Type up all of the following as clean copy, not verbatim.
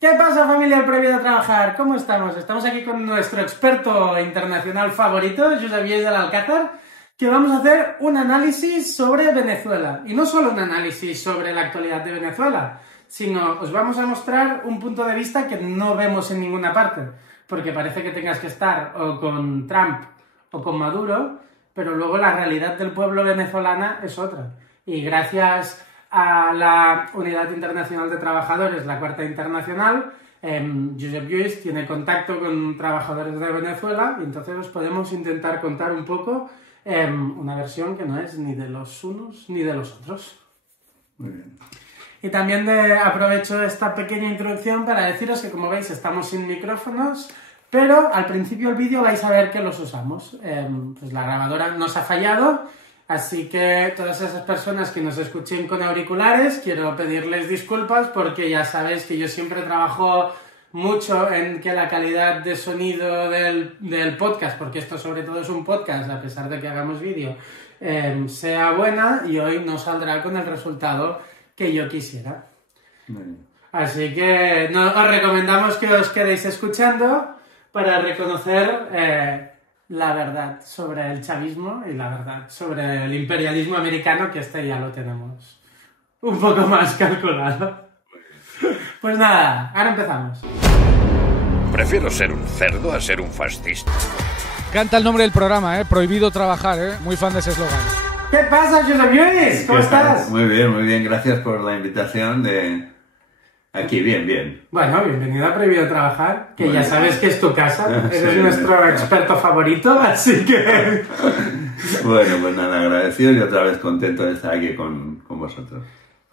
¿Qué pasa, familia del Prohibido Trabajar? ¿Cómo estamos? Estamos aquí con nuestro experto internacional favorito, Josep Lluís del Alcázar, que vamos a hacer un análisis sobre Venezuela. Y no solo un análisis sobre la actualidad de Venezuela, sino os vamos a mostrar un punto de vista que no vemos en ninguna parte, porque parece que tengas que estar o con Trump o con Maduro, pero luego la realidad del pueblo venezolana es otra. Y gracias a la Unidad Internacional de Trabajadores, la Cuarta Internacional, Josep Lluís tiene contacto con trabajadores de Venezuela y entonces os podemos intentar contar un poco una versión que no es ni de los unos ni de los otros. Muy bien. Y también aprovecho esta pequeña introducción para deciros que, como veis, estamos sin micrófonos, pero al principio del vídeo vais a ver que los usamos. Pues la grabadora nos ha fallado, así que todas esas personas que nos escuchen con auriculares, quiero pedirles disculpas porque ya sabéis que yo siempre trabajo mucho en que la calidad de sonido del podcast, porque esto sobre todo es un podcast, a pesar de que hagamos vídeo, sea buena, y hoy no saldrá con el resultado que yo quisiera. Así que os recomendamos que os quedéis escuchando para reconocer la verdad sobre el chavismo y la verdad sobre el imperialismo americano, que este ya lo tenemos un poco más calculado. Pues nada, ahora empezamos. Prefiero ser un cerdo a ser un fascista. Canta el nombre del programa, Prohibido Trabajar, Muy fan de ese eslogan. ¿Qué pasa, Josep Lluís? ¿Cómo estás? Muy bien. Gracias por la invitación de... Aquí, bien. Bueno, bienvenido a Prohibido Trabajar, que Muy ya bien. sabes que es tu casa. Eres Sí. nuestro experto favorito, así que... Bueno, pues nada, agradecido y otra vez contento de estar aquí con vosotros.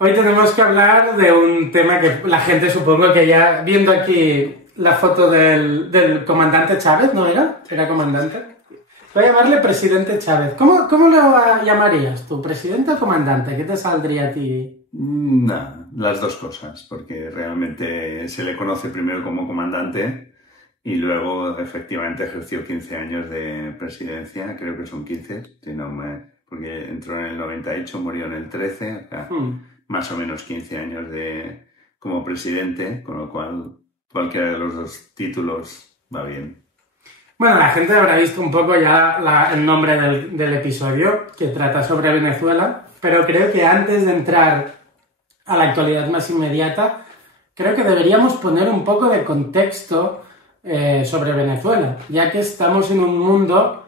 Hoy tenemos que hablar de un tema que la gente, supongo que ya viendo aquí la foto del comandante Chávez, ¿no era? ¿Era comandante? Voy a llamarle presidente Chávez. ¿Cómo lo llamarías tú? ¿Presidente o comandante? ¿Qué te saldría a ti? Nada, las dos cosas, porque realmente se le conoce primero como comandante y luego efectivamente ejerció 15 años de presidencia, creo que son 15, porque entró en el 98, murió en el 13, o sea, más o menos 15 años como presidente, con lo cual cualquiera de los dos títulos va bien. Bueno, la gente habrá visto un poco ya el nombre del episodio, que trata sobre Venezuela, pero creo que antes de entrar a la actualidad más inmediata, creo que deberíamos poner un poco de contexto sobre Venezuela, ya que estamos en un mundo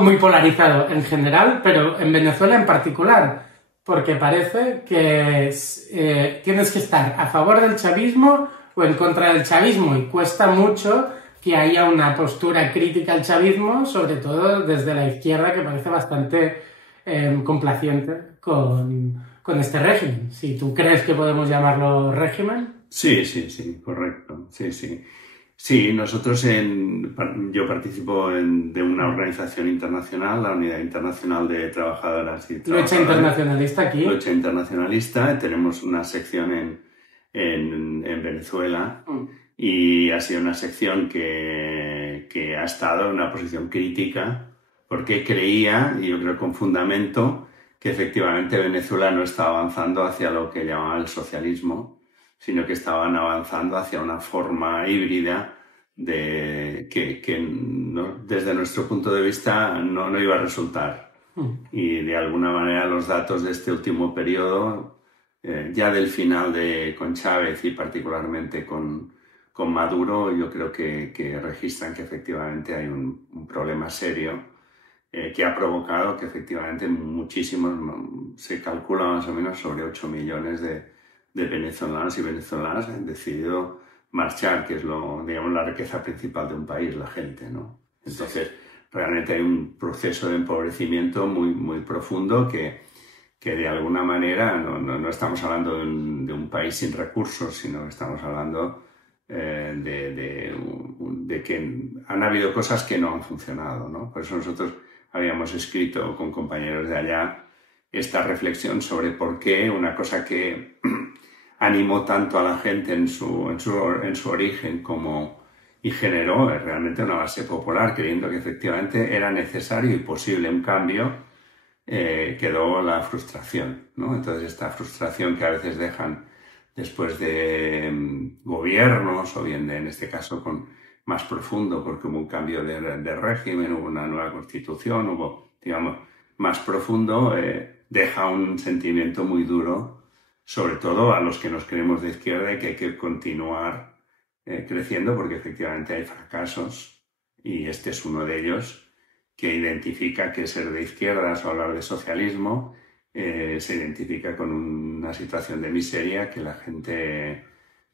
muy polarizado en general, pero en Venezuela en particular, porque parece que tienes que estar a favor del chavismo o en contra del chavismo, y cuesta mucho que haya una postura crítica al chavismo, sobre todo desde la izquierda, que parece bastante complaciente con este régimen. Si tú crees que podemos llamarlo régimen. Sí, correcto. Sí, nosotros yo participo de una organización internacional, la Unidad Internacional de Trabajadoras y Trabajadores. Lucha internacionalista aquí. Lucha internacionalista. Tenemos una sección en Venezuela y ha sido una sección que ha estado en una posición crítica porque creía, y yo creo con fundamento, que efectivamente Venezuela no estaba avanzando hacia lo que llamaban el socialismo, sino que estaban avanzando hacia una forma híbrida que no, desde nuestro punto de vista no iba a resultar. Y de alguna manera los datos de este último periodo, ya del final con Chávez y particularmente con Maduro, yo creo que registran que efectivamente hay un problema serio que ha provocado que efectivamente muchísimos, se calcula más o menos sobre 8 millones de venezolanos y venezolanas han decidido marchar, que es la riqueza principal de un país, la gente, ¿no? Entonces, realmente hay un proceso de empobrecimiento muy profundo que de alguna manera no estamos hablando de un país sin recursos, sino que estamos hablando de que han habido cosas que no han funcionado, ¿no? Por eso nosotros habíamos escrito con compañeros de allá esta reflexión sobre por qué una cosa que animó tanto a la gente en su origen y generó realmente una base popular, creyendo que efectivamente era necesario y posible un cambio, quedó la frustración, ¿no? Entonces esta frustración que a veces dejan después de gobiernos, o bien en este caso más profundo, porque hubo un cambio de régimen, hubo una nueva constitución, hubo, digamos, más profundo, deja un sentimiento muy duro, sobre todo a los que nos creemos de izquierda, y que hay que continuar creciendo, porque efectivamente hay fracasos, y este es uno de ellos, que identifica que ser de izquierdas o hablar de socialismo se identifica con una situación de miseria que la gente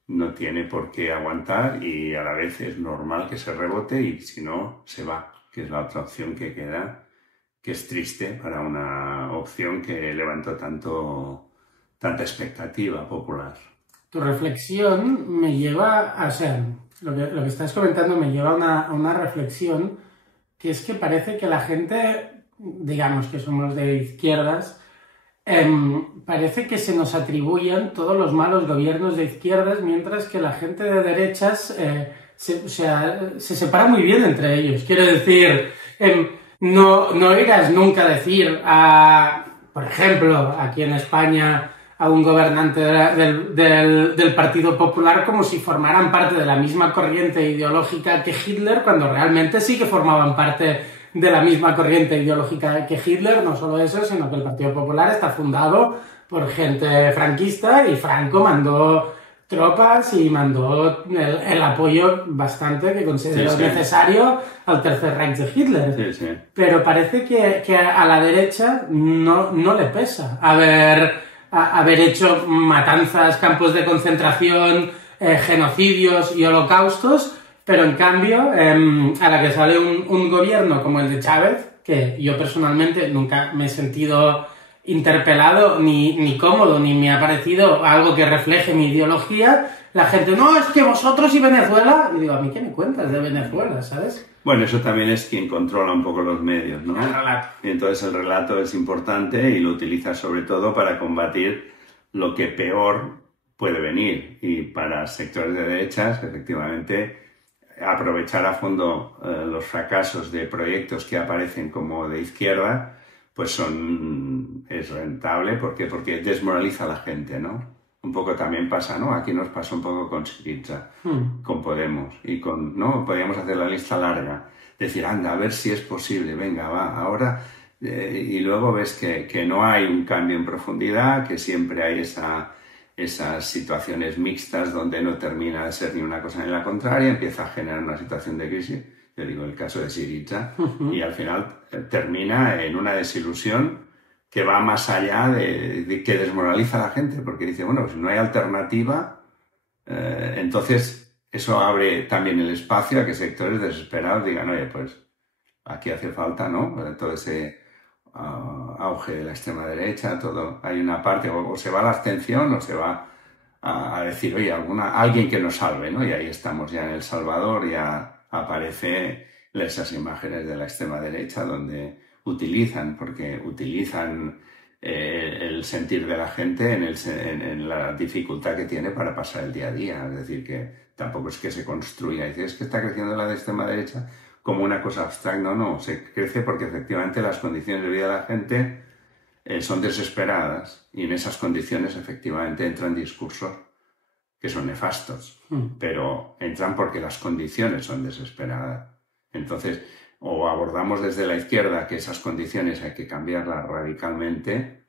no tiene por qué aguantar, y a la vez es normal que se rebote, y si no, se va, que es la otra opción que queda, que es triste para una opción que levantó tanta expectativa popular. Tu reflexión me lleva a ser, lo que estás comentando me lleva a una reflexión, que es que parece que la gente, digamos que somos de izquierdas, parece que se nos atribuyen todos los malos gobiernos de izquierdas, mientras que la gente de derechas se separa muy bien entre ellos. Quiero decir, no oirás nunca decir, por ejemplo, aquí en España, a un gobernante del Partido Popular como si formaran parte de la misma corriente ideológica que Hitler, cuando realmente sí que formaban parte de la misma corriente ideológica que Hitler. No solo eso, sino que el Partido Popular está fundado por gente franquista, y Franco mandó tropas y mandó el apoyo bastante que consideró necesario al Tercer Reich de Hitler. Sí, sí. Pero parece que a la derecha no le pesa haber hecho matanzas, campos de concentración, genocidios y holocaustos, pero en cambio, a la que sale un gobierno como el de Chávez, que yo personalmente nunca me he sentido interpelado ni cómodo, ni me ha parecido algo que refleje mi ideología, la gente, no, es que vosotros y Venezuela, y digo, ¿a mí qué me cuentas de Venezuela, sabes? Bueno, eso también es quien controla un poco los medios, ¿no? El relato. Y entonces el relato es importante, y lo utiliza sobre todo para combatir lo que peor puede venir, y para sectores de derechas, efectivamente, aprovechar a fondo los fracasos de proyectos que aparecen como de izquierda, pues es rentable. ¿Por qué? Porque desmoraliza a la gente, ¿no? Un poco también pasa, ¿no? Aquí nos pasa un poco con Syriza, con Podemos, y ¿no? Podríamos hacer la lista larga, decir, anda, a ver si es posible, venga, va, ahora, y luego ves que no hay un cambio en profundidad, que siempre hay esas situaciones mixtas donde no termina de ser ni una cosa ni la contraria, empieza a generar una situación de crisis. Yo digo el caso de Syriza, y al final termina en una desilusión que va más allá de que desmoraliza a la gente, porque dice, bueno, pues si no hay alternativa, entonces eso abre también el espacio a que sectores desesperados digan, oye, pues aquí hace falta, ¿no? Todo ese auge de la extrema derecha, todo, hay una parte, o se va a la abstención, o se va a decir, oye, alguien que nos salve, ¿no? Y ahí estamos ya en El Salvador, ya aparecen esas imágenes de la extrema derecha donde utilizan el sentir de la gente en la dificultad que tiene para pasar el día a día. Es decir, que tampoco es que se construya, es que está creciendo la de extrema derecha como una cosa abstracta. No, se crece porque efectivamente las condiciones de vida de la gente son desesperadas, y en esas condiciones efectivamente entran discursos que son nefastos, pero entran porque las condiciones son desesperadas. Entonces, o abordamos desde la izquierda que esas condiciones hay que cambiarlas radicalmente,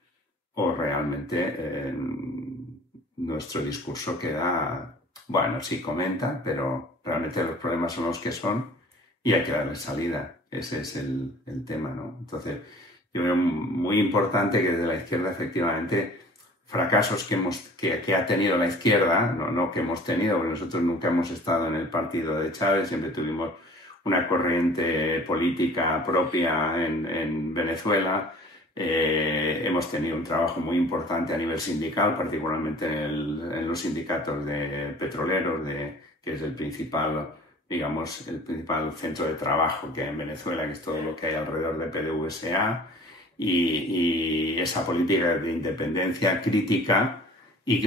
o realmente nuestro discurso queda, bueno, sí comenta, pero realmente los problemas son los que son, y hay que darles salida. Ese es el tema, ¿no? Entonces, yo veo muy importante que desde la izquierda, efectivamente, fracasos que ha tenido la izquierda, no que hemos tenido, porque nosotros nunca hemos estado en el partido de Chávez, siempre tuvimos una corriente política propia en Venezuela. Hemos tenido un trabajo muy importante a nivel sindical, particularmente en los sindicatos de petroleros, que es el principal centro de trabajo que hay en Venezuela, que es todo lo que hay alrededor de PDVSA, y esa política de independencia crítica,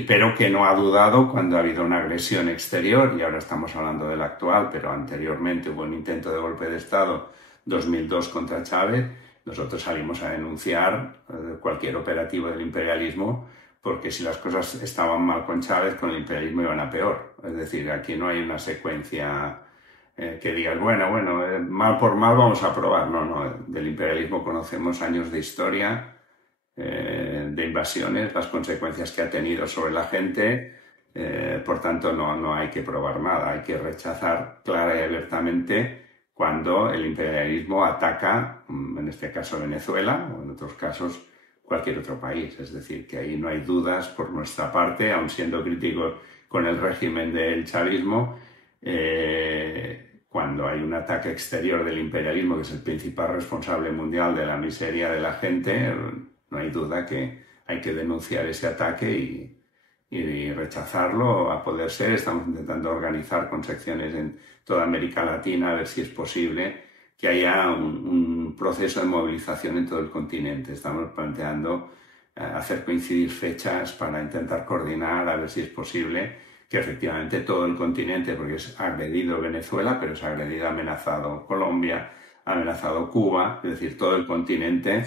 pero que no ha dudado cuando ha habido una agresión exterior, y ahora estamos hablando del actual, pero anteriormente hubo un intento de golpe de Estado 2002 contra Chávez. Nosotros salimos a denunciar cualquier operativo del imperialismo porque si las cosas estaban mal con Chávez, con el imperialismo iban a peor. Es decir, aquí no hay una secuencia que digas, bueno, mal por mal vamos a probar. No, del imperialismo conocemos años de historia, de invasiones, las consecuencias que ha tenido sobre la gente, por tanto no hay que probar nada, hay que rechazar clara y abiertamente cuando el imperialismo ataca, en este caso Venezuela, o en otros casos cualquier otro país. Es decir, que ahí no hay dudas por nuestra parte, aun siendo críticos con el régimen del chavismo, cuando hay un ataque exterior del imperialismo, que es el principal responsable mundial de la miseria de la gente, no hay duda que hay que denunciar ese ataque y rechazarlo a poder ser. Estamos intentando organizar con secciones en toda América Latina a ver si es posible que haya un proceso de movilización en todo el continente. Estamos planteando hacer coincidir fechas para intentar coordinar a ver si es posible que efectivamente todo el continente, porque es agredido Venezuela, pero es agredido, amenazado Colombia, amenazado Cuba, es decir, todo el continente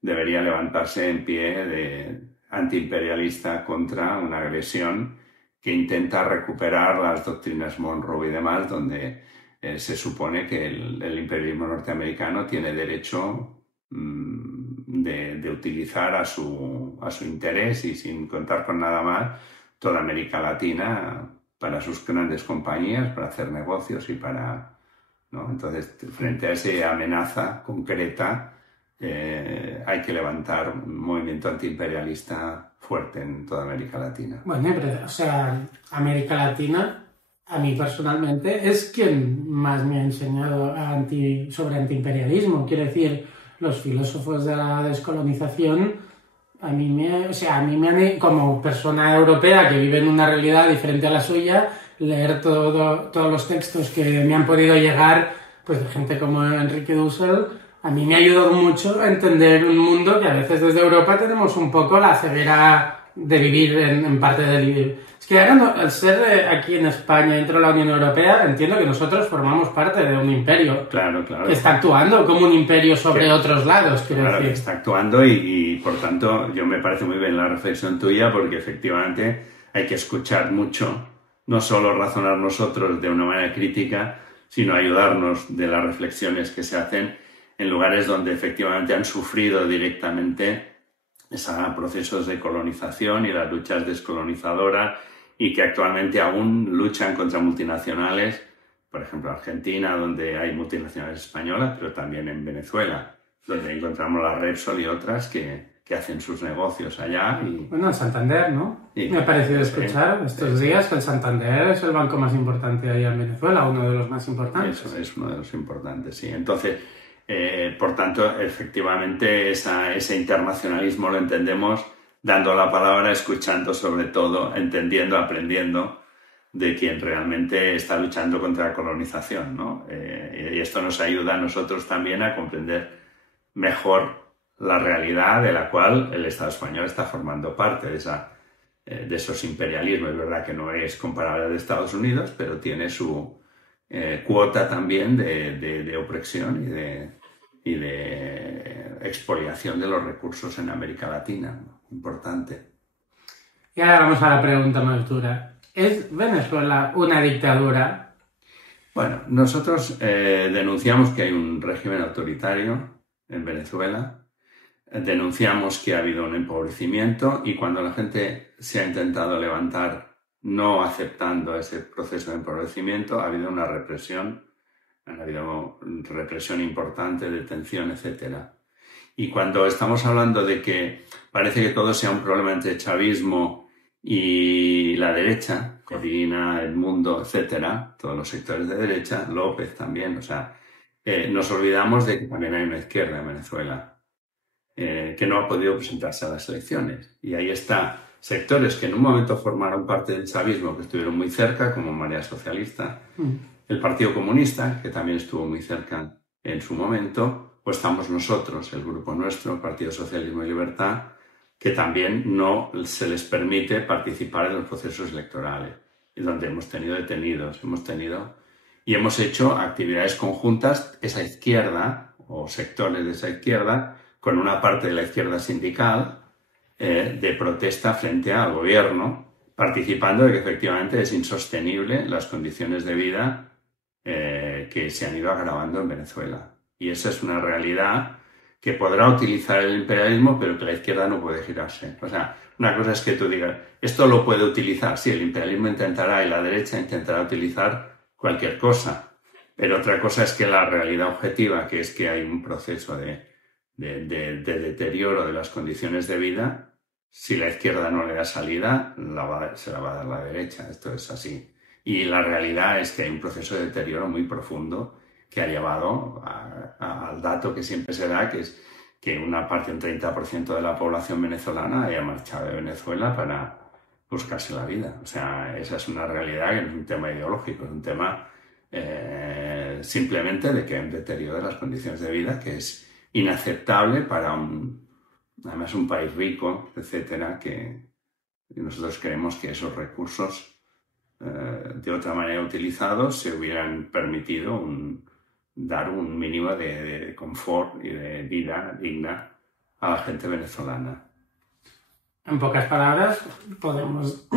debería levantarse en pie de antiimperialista contra una agresión que intenta recuperar las doctrinas Monroe y demás, donde se supone que el imperialismo norteamericano tiene derecho de utilizar a su interés y sin contar con nada más toda América Latina para sus grandes compañías, para hacer negocios y para... ¿no? Entonces, frente a esa amenaza concreta, hay que levantar un movimiento antiimperialista fuerte en toda América Latina. Bueno, o sea, América Latina, a mí personalmente, es quien más me ha enseñado sobre antiimperialismo. Quiero decir, los filósofos de la descolonización, a mí me han, como persona europea que vive en una realidad diferente a la suya, leer todos los textos que me han podido llegar, pues de gente como Enrique Dussel, a mí me ha ayudado mucho a entender un mundo que a veces desde Europa tenemos un poco la ceguera de vivir en parte del vivir. Es que ahora, al ser aquí en España, dentro de la Unión Europea, entiendo que nosotros formamos parte de un imperio. Claro. Que está actuando como un imperio sobre otros lados, quiero decir. Que está actuando y por tanto, yo me parece muy bien la reflexión tuya, porque efectivamente hay que escuchar mucho, no solo razonar nosotros de una manera crítica, sino ayudarnos de las reflexiones que se hacen en lugares donde efectivamente han sufrido directamente esos procesos de colonización y las luchas descolonizadoras, y que actualmente aún luchan contra multinacionales, por ejemplo Argentina, donde hay multinacionales españolas, pero también en Venezuela, donde encontramos la Repsol y otras que hacen sus negocios allá. Bueno, el Santander, ¿no? Me ha parecido escuchar estos días que el Santander es el banco más importante ahí en Venezuela, uno de los más importantes. Eso es uno de los importantes, sí. Entonces, por tanto, efectivamente, ese internacionalismo lo entendemos dando la palabra, escuchando sobre todo, entendiendo, aprendiendo de quien realmente está luchando contra la colonización, ¿no? Y esto nos ayuda a nosotros también a comprender mejor la realidad de la cual el Estado español está formando parte de esos imperialismos. Es verdad que no es comparable al de Estados Unidos, pero tiene su cuota también de opresión y de expoliación de los recursos en América Latina, ¿no? Importante. Y ahora vamos a la pregunta más dura. ¿Es Venezuela una dictadura? Bueno, nosotros denunciamos que hay un régimen autoritario en Venezuela, denunciamos que ha habido un empobrecimiento, y cuando la gente se ha intentado levantar no aceptando ese proceso de empobrecimiento, ha habido una represión, ha habido represión importante, detención, etc. Y cuando estamos hablando de que parece que todo sea un problema entre el chavismo y la derecha, Codina, El Mundo, etc., todos los sectores de derecha, López también, o sea, nos olvidamos de que también hay una izquierda en Venezuela que no ha podido presentarse a las elecciones. Y ahí está sectores que en un momento formaron parte del chavismo, que estuvieron muy cerca, como Marea Socialista, el Partido Comunista, que también estuvo muy cerca en su momento, o estamos nosotros, el grupo nuestro, el Partido Socialismo y Libertad, que también no se les permite participar en los procesos electorales, y donde hemos tenido detenidos, y hemos hecho actividades conjuntas, esa izquierda, o sectores de esa izquierda, con una parte de la izquierda sindical, de protesta frente al gobierno, participando de que efectivamente es insostenible las condiciones de vida que se han ido agravando en Venezuela. Y esa es una realidad que podrá utilizar el imperialismo, pero que la izquierda no puede girarse. O sea, una cosa es que tú digas, esto lo puede utilizar, sí, el imperialismo intentará y la derecha intentará utilizar cualquier cosa, pero otra cosa es que la realidad objetiva, que es que hay un proceso de deterioro de las condiciones de vida, si la izquierda no le da salida, se la va a dar la derecha. Esto es así. Y la realidad es que hay un proceso de deterioro muy profundo que ha llevado al dato que siempre se da, que es que una parte, un 30% de la población venezolana haya marchado de Venezuela para buscarse la vida. O sea, esa es una realidad que no es un tema ideológico, es un tema simplemente de que hay un deterioro de las condiciones de vida que es inaceptable para además un país rico, etcétera, que nosotros creemos que esos recursos de otra manera utilizados se hubieran permitido dar un mínimo de confort y de vida digna a la gente venezolana. En pocas palabras, podemos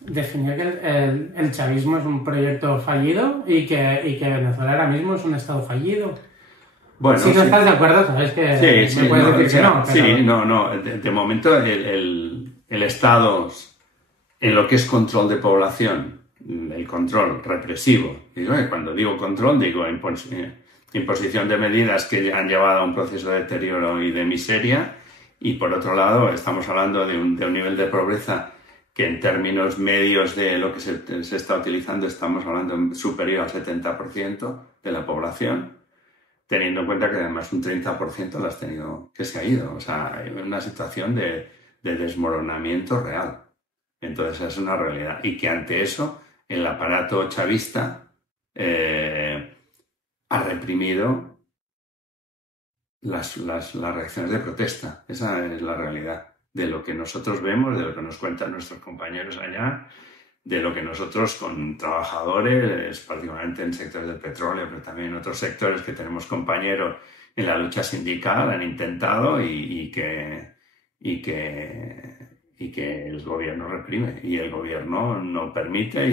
definir que el chavismo es un proyecto fallido y que Venezuela ahora mismo es un estado fallido. Bueno, si no estás de acuerdo, sabes que sí, me puedes decir que no. Pero... Sí, no. De momento el Estado, en lo que es control de población, el control represivo, y cuando digo control, digo imposición de medidas que han llevado a un proceso de deterioro y de miseria, y por otro lado estamos hablando de un nivel de pobreza que en términos medios de lo que se está utilizando estamos hablando superior al 70% de la población, teniendo en cuenta que además un 30% se ha ido. O sea, hay una situación de desmoronamiento real. Entonces es una realidad. Y que ante eso el aparato chavista ha reprimido las reacciones de protesta. Esa es la realidad de lo que nosotros vemos, de lo que nos cuentan nuestros compañeros allá, de lo que nosotros con trabajadores, particularmente en sectores del petróleo, pero también en otros sectores que tenemos compañeros en la lucha sindical, han intentado y que el gobierno reprime y el gobierno no permite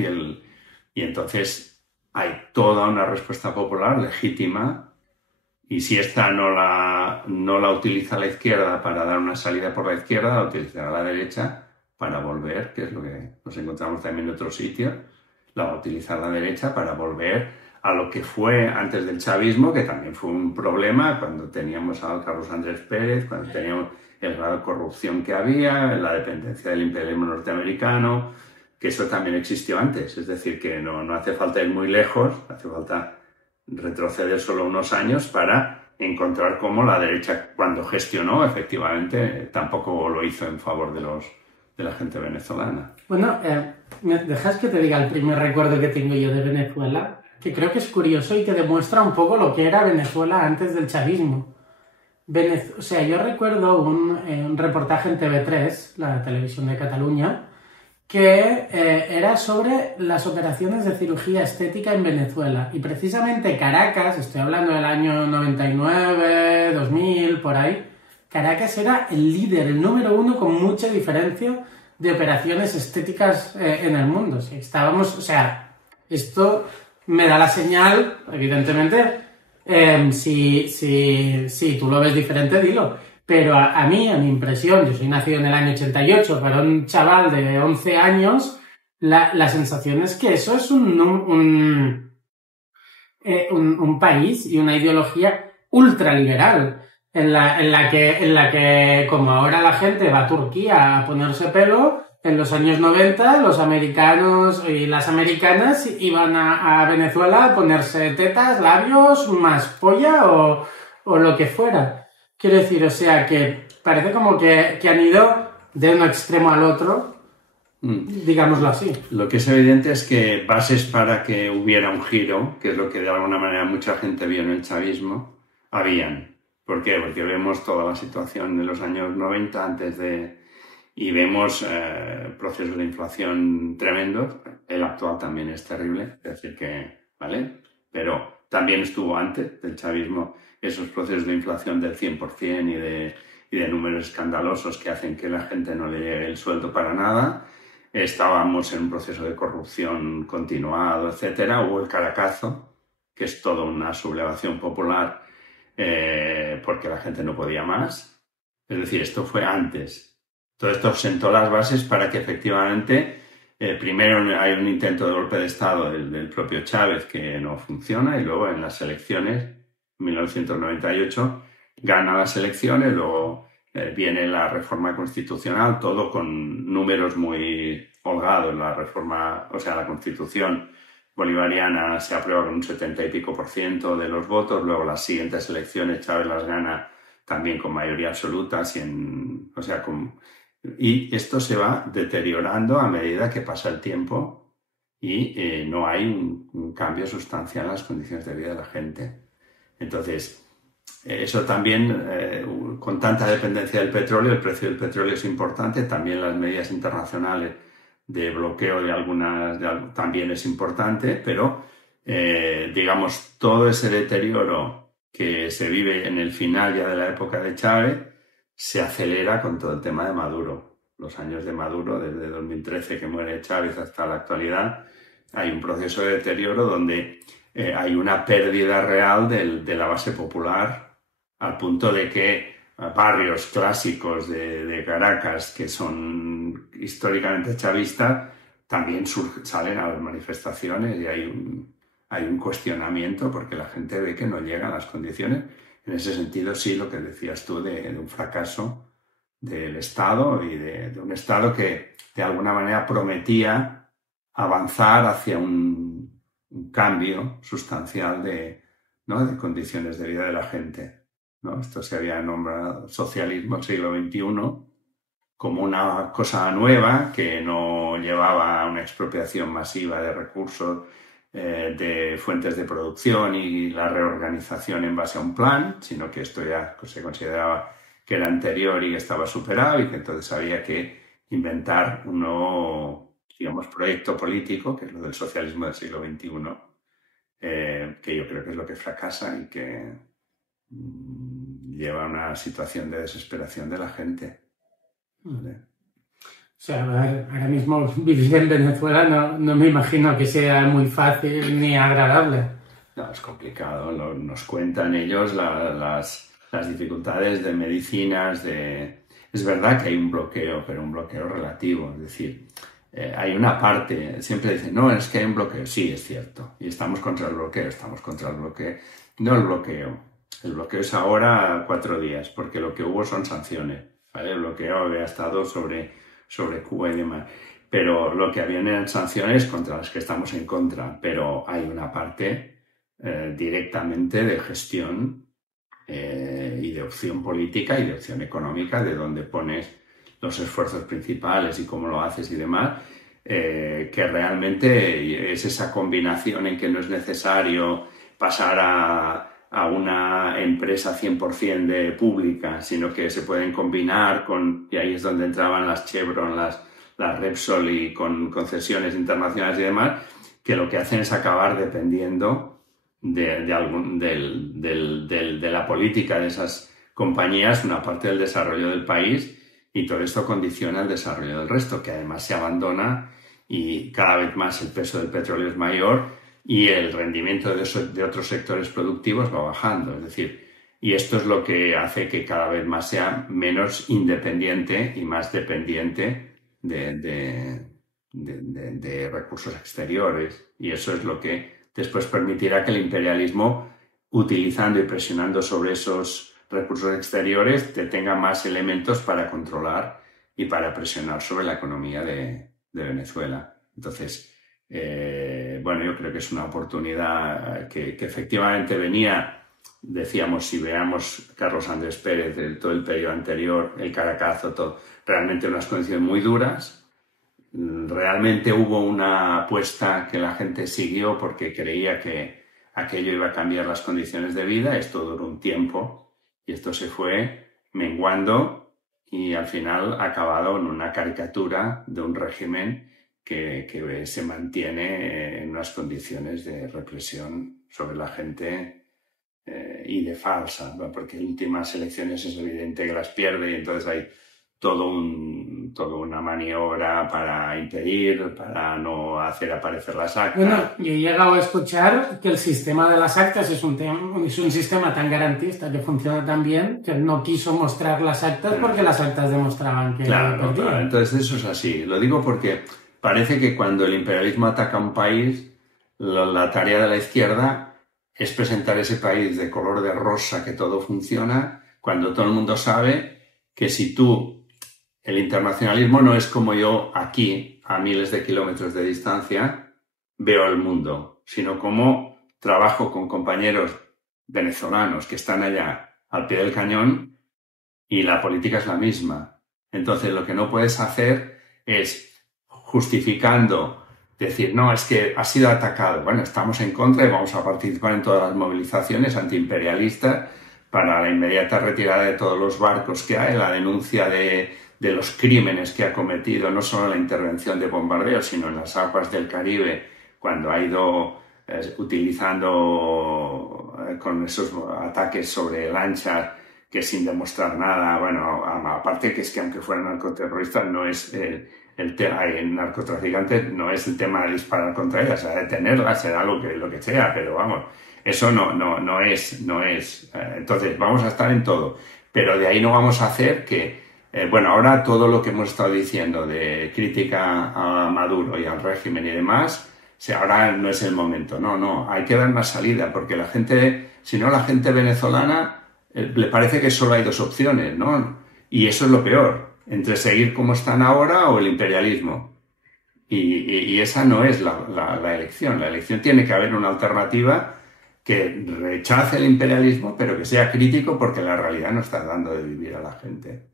y entonces hay toda una respuesta popular legítima y si esta no la utiliza la izquierda para dar una salida por la izquierda, la utilizará la derecha para volver, que es lo que nos encontramos también en otros sitios, la va a utilizar la derecha para volver a lo que fue antes del chavismo, que también fue un problema cuando teníamos a Carlos Andrés Pérez, cuando teníamos el grado de corrupción que había, la dependencia del imperialismo norteamericano, que eso también existió antes. Es decir, que no hace falta ir muy lejos, hace falta retroceder solo unos años para encontrar cómo la derecha, cuando gestionó, efectivamente, tampoco lo hizo en favor de la gente venezolana. Bueno, ¿me dejas que te diga el primer recuerdo que tengo yo de Venezuela? Que creo que es curioso y que demuestra un poco lo que era Venezuela antes del chavismo. O sea, yo recuerdo un reportaje en TV3, la televisión de Cataluña, que era sobre las operaciones de cirugía estética en Venezuela. Y precisamente Caracas, estoy hablando del año 99, 2000, por ahí, Caracas era el líder, el número uno con mucha diferencia de operaciones estéticas en el mundo. Si estábamos, o sea, esto me da la señal, evidentemente, si tú lo ves diferente, dilo. Pero a mí, a mi impresión, yo soy nacido en el año 88, para un chaval de 11 años, la sensación es que eso es un país y una ideología ultraliberal. En la que, como ahora la gente va a Turquía a ponerse pelo, en los años 90 los americanos y las americanas iban a Venezuela a ponerse tetas, labios, más polla o lo que fuera. Quiero decir, o sea, que parece como que han ido de un extremo al otro, digámoslo así. Lo que es evidente es que bases para que hubiera un giro, que es lo que de alguna manera mucha gente vio en el chavismo, habían. ¿Por qué? Porque vemos toda la situación de los años 90 y vemos procesos de inflación tremendos. El actual también es terrible, es decir que, ¿vale? Pero también estuvo antes del chavismo esos procesos de inflación del 100% y y de números escandalosos que hacen que la gente no le llegue el sueldo para nada. Estábamos en un proceso de corrupción continuado, etcétera. Hubo el Caracazo, que es toda una sublevación popular porque la gente no podía más. Es decir, esto fue antes. Todo esto sentó las bases para que efectivamente, primero hay un intento de golpe de Estado del propio Chávez que no funciona, y luego en las elecciones, en 1998, gana las elecciones, luego viene la reforma constitucional, todo con números muy holgados. La reforma, o sea, la constitución bolivariana se aprueba con un 70 y pico % de los votos, luego las siguientes elecciones Chávez las gana también con mayoría absoluta, y esto se va deteriorando a medida que pasa el tiempo y no hay un cambio sustancial en las condiciones de vida de la gente. Entonces, eso también, con tanta dependencia del petróleo, el precio del petróleo es importante, también las medidas internacionales de bloqueo también es importante, pero digamos, todo ese deterioro que se vive en el final ya de la época de Chávez se acelera con todo el tema de Maduro. Los años de Maduro, desde 2013 que muere Chávez hasta la actualidad, hay un proceso de deterioro donde hay una pérdida real de la base popular, al punto de que barrios clásicos de Caracas, que son históricamente chavistas, también salen a las manifestaciones, y hay un cuestionamiento porque la gente ve que no llegan a las condiciones. En ese sentido, sí, lo que decías tú de un fracaso del Estado y de un Estado que de alguna manera prometía avanzar hacia un cambio sustancial de condiciones de vida de la gente, ¿no? Esto se había nombrado socialismo siglo XXI como una cosa nueva que no llevaba a una expropiación masiva de recursos, de fuentes de producción y la reorganización en base a un plan, sino que esto ya se consideraba que era anterior y que estaba superado, y que entonces había que inventar un nuevo, digamos, proyecto político, que es lo del socialismo del siglo XXI, que yo creo que es lo que fracasa y que lleva a una situación de desesperación de la gente. ¿Vale? O sea, ahora mismo vivir en Venezuela no me imagino que sea muy fácil ni agradable. No, es complicado. Nos cuentan ellos las dificultades de medicinas. Es verdad que hay un bloqueo, pero un bloqueo relativo. Es decir, hay una parte, siempre dicen, no, es que hay un bloqueo. Sí, es cierto. Y estamos contra el bloqueo. No el bloqueo. El bloqueo es ahora 4 días, porque lo que hubo son sanciones, ¿vale? El bloqueo había estado sobre Cuba y demás. Pero lo que habían eran sanciones contra las que estamos en contra. Pero hay una parte directamente de gestión y de opción política y de opción económica, de dónde pones los esfuerzos principales y cómo lo haces y demás, que realmente es esa combinación en que no es necesario pasar a una empresa 100% de pública, sino que se pueden combinar y ahí es donde entraban las Chevron, las Repsol, y con concesiones internacionales y demás, que lo que hacen es acabar dependiendo de la política de esas compañías, una parte del desarrollo del país, y todo esto condiciona el desarrollo del resto, que además se abandona, y cada vez más el peso del petróleo es mayor y el rendimiento de otros sectores productivos va bajando. Es decir, y esto es lo que hace que cada vez más sea menos independiente y más dependiente de recursos exteriores. Y eso es lo que después permitirá que el imperialismo, utilizando y presionando sobre esos recursos exteriores, tenga más elementos para controlar y para presionar sobre la economía de Venezuela. Entonces, yo creo que es una oportunidad que efectivamente venía, decíamos, si veamos Carlos Andrés Pérez, todo el periodo anterior, el Caracazo, todo, realmente unas condiciones muy duras. Realmente hubo una apuesta que la gente siguió porque creía que aquello iba a cambiar las condiciones de vida. Esto duró un tiempo y esto se fue menguando y al final ha acabado en una caricatura de un régimen que se mantiene en unas condiciones de represión sobre la gente y de falsas, ¿no? Porque en últimas elecciones es evidente que las pierde y entonces hay toda una maniobra para impedir, para no hacer aparecer las actas. Bueno, yo he llegado a escuchar que el sistema de las actas es un sistema tan garantista que funciona tan bien que no quiso mostrar las actas porque las actas demostraban que Claro, perdía. claro, entonces eso es así. Lo digo porque parece que cuando el imperialismo ataca a un país, la tarea de la izquierda es presentar ese país de color de rosa, que todo funciona, cuando todo el mundo sabe que si el internacionalismo no es como yo aquí, a miles de kilómetros de distancia, veo el mundo, sino como trabajo con compañeros venezolanos que están allá al pie del cañón y la política es la misma. Entonces lo que no puedes hacer es, justificando, decir, no, es que ha sido atacado. Bueno, estamos en contra y vamos a participar en todas las movilizaciones antiimperialistas para la inmediata retirada de todos los barcos que hay, la denuncia de los crímenes que ha cometido, no solo la intervención de bombardeo, sino en las aguas del Caribe, cuando ha ido utilizando con esos ataques sobre lanchas que sin demostrar nada, bueno, aparte que es que aunque fueran narcoterroristas no es el narcotraficantes no es el tema de disparar contra ellas, o sea, detenerlas, será lo que sea, pero vamos, eso no es. Entonces, vamos a estar en todo, pero de ahí no vamos a hacer que, bueno, ahora todo lo que hemos estado diciendo de crítica a Maduro y al régimen y demás, ahora no es el momento, no, hay que dar una salida, porque la gente, si no, la gente venezolana le parece que solo hay dos opciones, ¿no? Y eso es lo peor, entre seguir como están ahora o el imperialismo. Y esa no es la elección. La elección tiene que haber una alternativa que rechace el imperialismo, pero que sea crítico porque la realidad no está dando de vivir a la gente.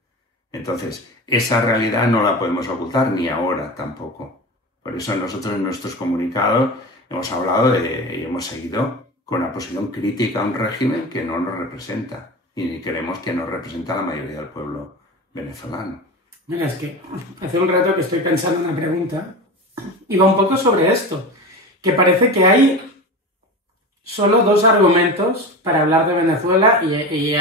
Entonces, esa realidad no la podemos ocultar, ni ahora tampoco. Por eso nosotros en nuestros comunicados hemos hablado y hemos seguido con una posición crítica a un régimen que no nos representa y creemos que no representa a la mayoría del pueblo venezolano. Mira, es que hace un rato que estoy pensando en una pregunta y va un poco sobre esto, que parece que hay solo dos argumentos para hablar de Venezuela y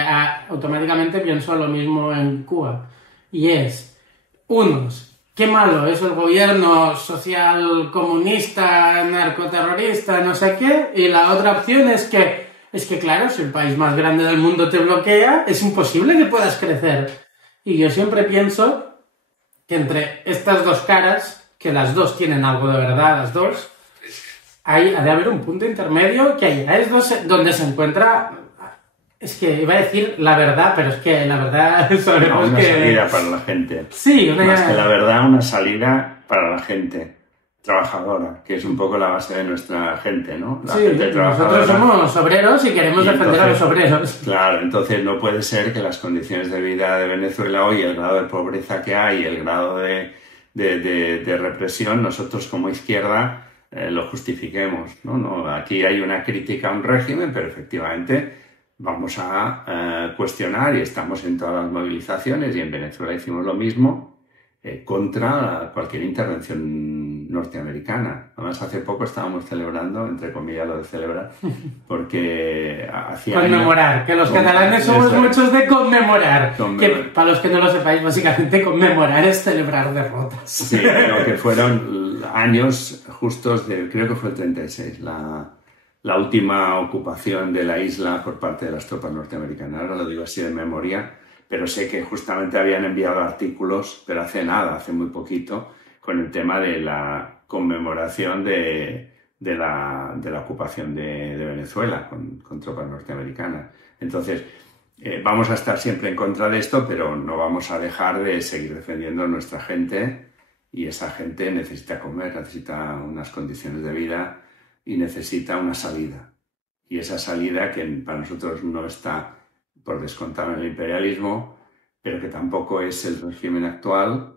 automáticamente pienso lo mismo en Cuba. Y es, unos, qué malo es el gobierno social comunista, narcoterrorista, no sé qué, y la otra opción es que claro, si el país más grande del mundo te bloquea, es imposible que puedas crecer. Y yo siempre pienso que entre estas dos caras, que las dos tienen algo de verdad, las dos, ha de haber un punto intermedio que ahí es donde se encuentra, es que iba a decir la verdad, pero es que la verdad sabemos una que... salida para la gente. Sí, más que la verdad, una salida para la gente trabajadora, que es un poco la base de nuestra gente, ¿no? La gente nosotros somos obreros y queremos defender a los obreros. Claro, entonces no puede ser que las condiciones de vida de Venezuela hoy, el grado de pobreza que hay, el grado de represión, nosotros como izquierda lo justifiquemos, ¿no? Aquí hay una crítica a un régimen, pero efectivamente vamos a cuestionar y estamos en todas las movilizaciones y en Venezuela hicimos lo mismo contra cualquier intervención norteamericana. Además, hace poco estábamos celebrando, entre comillas lo de celebrar, porque hacía conmemorar, que los catalanes somos muchos de conmemorar. Que para los que no lo sepáis, básicamente conmemorar es celebrar derrotas. Sí, lo que fueron años justos creo que fue el 36, la última ocupación de la isla por parte de las tropas norteamericanas. Ahora lo digo así de memoria, pero sé que justamente habían enviado artículos, pero hace muy poquito, con el tema de la conmemoración de la ocupación de Venezuela con tropas norteamericanas. Entonces, vamos a estar siempre en contra de esto, pero no vamos a dejar de seguir defendiendo a nuestra gente, y esa gente necesita comer, necesita unas condiciones de vida y necesita una salida. Y esa salida, que para nosotros no está por descontado en el imperialismo, pero que tampoco es el régimen actual,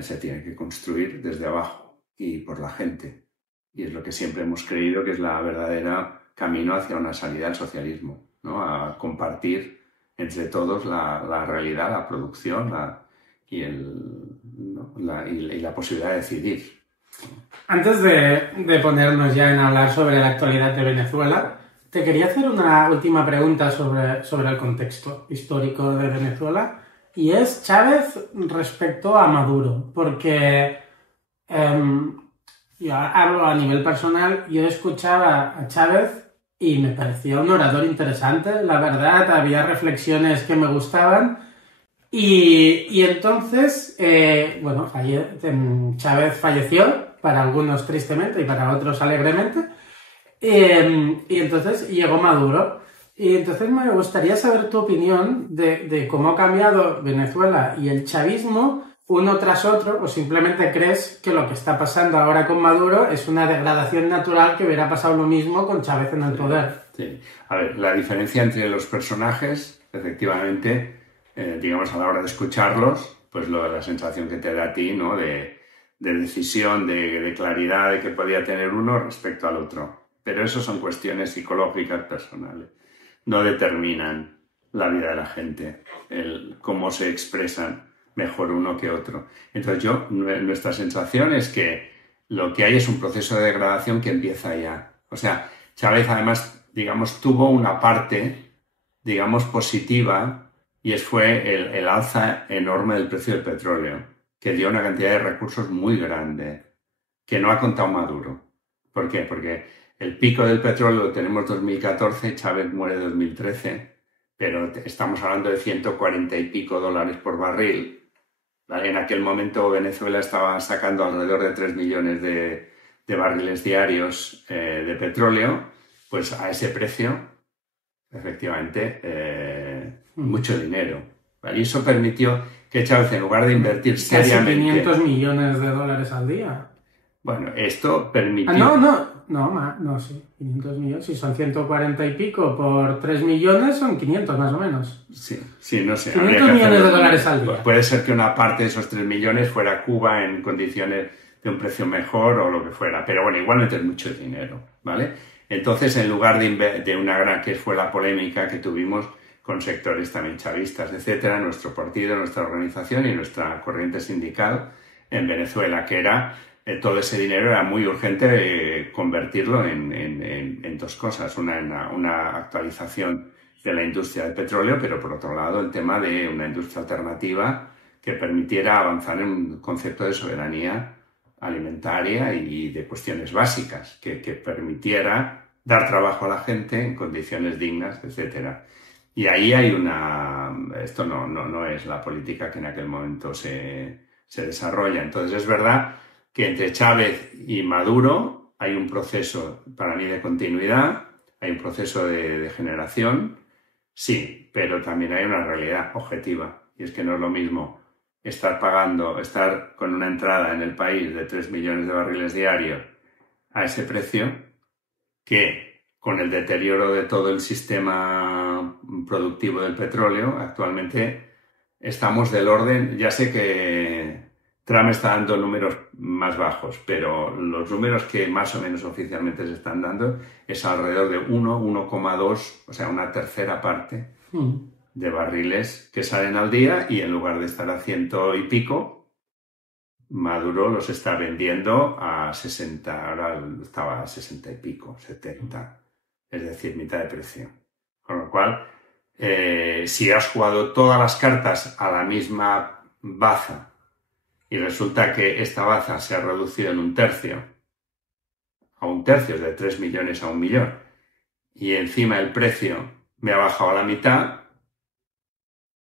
se tiene que construir desde abajo y por la gente. Y es lo que siempre hemos creído que es la verdadera camino hacia una salida al socialismo, ¿no? A compartir entre todos la realidad, la producción y la posibilidad de decidir. Antes de ponernos ya en hablar sobre la actualidad de Venezuela, Te quería hacer una última pregunta sobre el contexto histórico de Venezuela, y es Chávez respecto a Maduro, porque yo hablo a nivel personal, yo escuchaba a Chávez y me parecía un orador interesante, la verdad, había reflexiones que me gustaban, y entonces, bueno, Chávez falleció, para algunos tristemente y para otros alegremente, y entonces llegó Maduro. Y entonces me gustaría saber tu opinión de cómo ha cambiado Venezuela y el chavismo uno tras otro, o simplemente crees que lo que está pasando ahora con Maduro es una degradación natural, que hubiera pasado lo mismo con Chávez en el poder. Sí. A ver, la diferencia entre los personajes, efectivamente, digamos, a la hora de escucharlos, pues la sensación que te da a ti, ¿no? De decisión, de claridad de que podía tener uno respecto al otro. Pero eso son cuestiones psicológicas personales. No determinan la vida de la gente, cómo se expresan mejor uno que otro. Entonces nuestra sensación es que lo que hay es un proceso de degradación que empieza ya. O sea, Chávez además, digamos, tuvo una parte, digamos, positiva, y fue el alza enorme del precio del petróleo, que dio una cantidad de recursos muy grande, que no ha contado Maduro. ¿Por qué? Porque el pico del petróleo lo tenemos 2014, Chávez muere en 2013, pero estamos hablando de 140 y pico dólares por barril. ¿Vale? En aquel momento Venezuela estaba sacando alrededor de 3 millones de barriles diarios de petróleo, pues a ese precio, efectivamente, mucho dinero. ¿Vale? Y eso permitió que Chávez, en lugar de invertir seriamente... Casi 500 millones de dólares al día. Bueno, esto permitió... Sí, 500 millones, si son 140 y pico por 3 millones, son 500 más o menos. Sí, no sé. 500 millones de dólares al día. Puede ser que una parte de esos 3 millones fuera a Cuba en condiciones de un precio mejor o lo que fuera, pero bueno, igualmente es mucho dinero, ¿vale? Entonces, en lugar de una gran, que fue la polémica que tuvimos con sectores también chavistas, etcétera, nuestro partido, nuestra organización y nuestra corriente sindical en Venezuela, que era... todo ese dinero era muy urgente convertirlo en dos cosas. Una actualización de la industria del petróleo, pero por otro lado el tema de una industria alternativa que permitiera avanzar en un concepto de soberanía alimentaria y de cuestiones básicas, que permitiera dar trabajo a la gente en condiciones dignas, etc. Y ahí hay esto no es la política que en aquel momento se desarrolla. Entonces es verdad que entre Chávez y Maduro hay un proceso, para mí, de continuidad, hay un proceso de degeneración, sí, pero también hay una realidad objetiva, y es que no es lo mismo estar con una entrada en el país de 3 millones de barriles diarios a ese precio, que con el deterioro de todo el sistema productivo del petróleo. Actualmente estamos del orden, ya sé que Trump está dando números más bajos, pero los números que más o menos oficialmente se están dando es alrededor de 1,2, o sea, una tercera parte de barriles que salen al día, y en lugar de estar a 100 y pico, Maduro los está vendiendo a 60, ahora estaba a 60 y pico, 70, es decir, mitad de precio. Con lo cual, si has jugado todas las cartas a la misma baza, y resulta que esta baza se ha reducido en un tercio, es de 3 millones a 1 millón, y encima el precio me ha bajado a la mitad,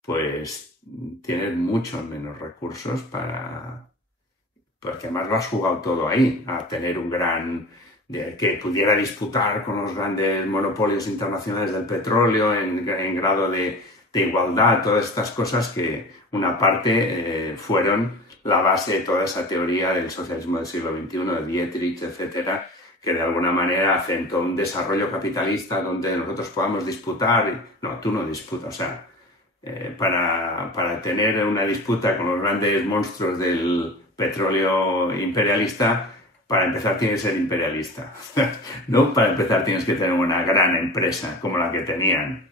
pues tienes muchos menos recursos porque además lo has jugado todo ahí, a tener un gran... que pudiera disputar con los grandes monopolios internacionales del petróleo en grado de igualdad, todas estas cosas que una parte fueron la base de toda esa teoría del socialismo del siglo XXI, de Dietrich, etcétera, que de alguna manera hacen todo un desarrollo capitalista donde nosotros podamos disputar. No, tú no disputas, o sea, para tener una disputa con los grandes monstruos del petróleo imperialista, para empezar tienes que ser imperialista, ¿no? Para empezar tienes que tener una gran empresa como la que tenían,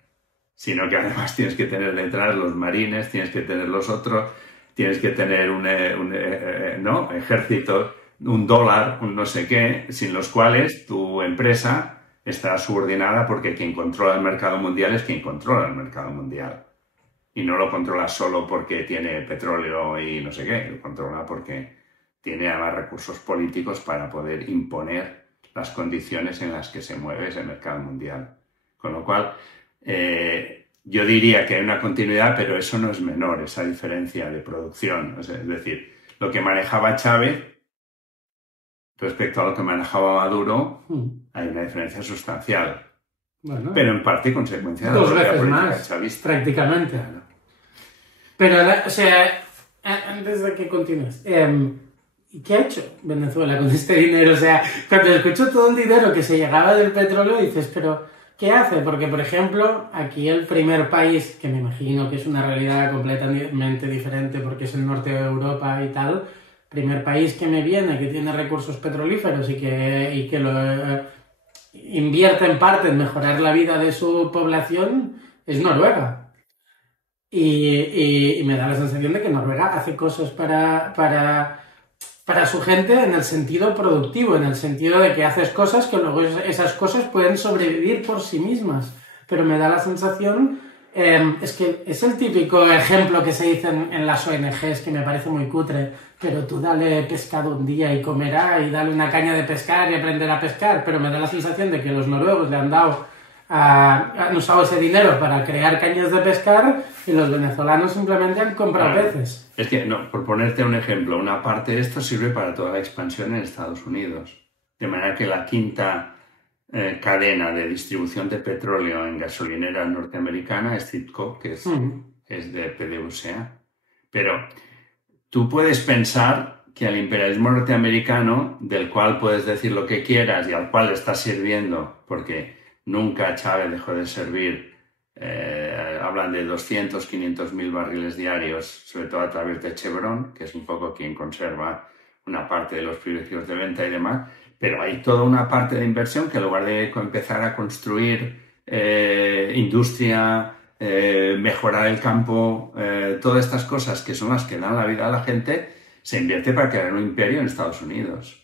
sino que además tienes que tener detrás los marines, tienes que tener los otros, tienes que tener un ejército, un dólar, un no sé qué, sin los cuales tu empresa está subordinada porque quien controla el mercado mundial es quien controla el mercado mundial. Y no lo controla solo porque tiene petróleo y no sé qué, lo controla porque tiene además recursos políticos para poder imponer las condiciones en las que se mueve ese mercado mundial. Con lo cual, yo diría que hay una continuidad, pero eso no es menor, esa diferencia de producción. O sea, es decir, lo que manejaba Chávez respecto a lo que manejaba Maduro, hay una diferencia sustancial. Bueno, pero en parte consecuencia de la dos propia veces política más, chavista. prácticamente. Claro. Pero, o sea, antes de que continúes, ¿qué ha hecho Venezuela con este dinero? O sea, cuando escucho todo el dinero que se llegaba del petróleo, dices, pero ¿qué hace? Porque, por ejemplo, aquí el primer país, que me imagino que es una realidad completamente diferente porque es el norte de Europa y tal, primer país que me viene, que tiene recursos petrolíferos y que lo invierte en parte en mejorar la vida de su población, es Noruega. Y me da la sensación de que Noruega hace cosas para su gente en el sentido productivo, en el sentido de que haces cosas que luego esas cosas pueden sobrevivir por sí mismas. Pero me da la sensación, es que es el típico ejemplo que se dice en las ONGs, que me parece muy cutre, pero tú dale pescado un día y comerá, y dale una caña de pescar y aprenderá a pescar. Pero me da la sensación de que los noruegos le han usado ese dinero para crear cañas de pescar y los venezolanos simplemente han comprado peces. Es que, no, por ponerte un ejemplo, una parte de esto sirve para toda la expansión en Estados Unidos. De manera que la quinta cadena de distribución de petróleo en gasolineras norteamericana es CITGO, que es de PDVSA. Pero tú puedes pensar que al imperialismo norteamericano, del cual puedes decir lo que quieras y al cual le estás sirviendo, porque nunca Chávez dejó de servir, hablan de 200, 500 mil barriles diarios, sobre todo a través de Chevron, que es un poco quien conserva una parte de los privilegios de venta y demás, pero hay toda una parte de inversión que en lugar de empezar a construir industria, mejorar el campo, todas estas cosas que son las que dan la vida a la gente, se invierte para crear un imperio en Estados Unidos.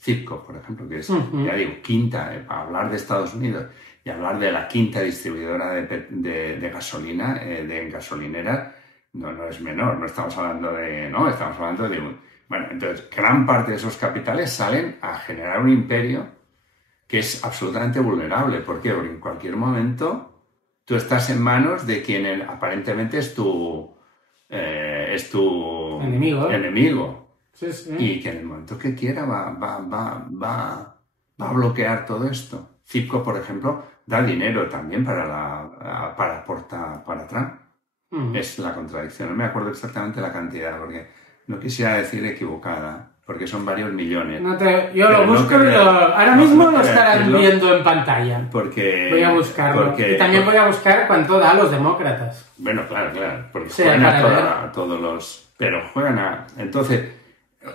CITGO, por ejemplo, que es, ya digo, quinta, para hablar de Estados Unidos y hablar de la quinta distribuidora de gasolina, de gasolineras, no es menor, no estamos hablando de... No, estamos hablando de... Bueno, entonces, gran parte de esos capitales salen a generar un imperio que es absolutamente vulnerable. ¿Por qué? Porque en cualquier momento tú estás en manos de quien aparentemente es tu enemigo. Sí, sí. Y que en el momento que quiera va a bloquear todo esto. CITGO, por ejemplo, da dinero también para Trump. Es la contradicción. No me acuerdo exactamente la cantidad, porque no quisiera decir equivocada, porque son varios millones. Yo lo busco y ahora mismo lo estarán viendo en pantalla. Voy a buscarlo. Y también voy a buscar cuánto da a los demócratas. Bueno, claro, porque juegan a todos los... Pero entonces,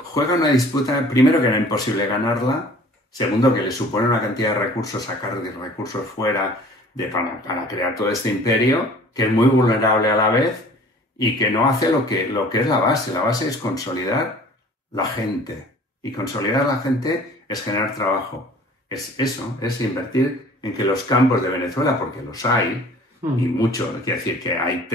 juega una disputa, primero que era imposible ganarla, segundo que le supone una cantidad de recursos, sacar de recursos fuera para crear todo este imperio, que es muy vulnerable a la vez y que no hace lo que es la base. La base es consolidar la gente. Y consolidar la gente es generar trabajo. Es eso, es invertir en que los campos de Venezuela, porque los hay, y mucho, quiere decir que hay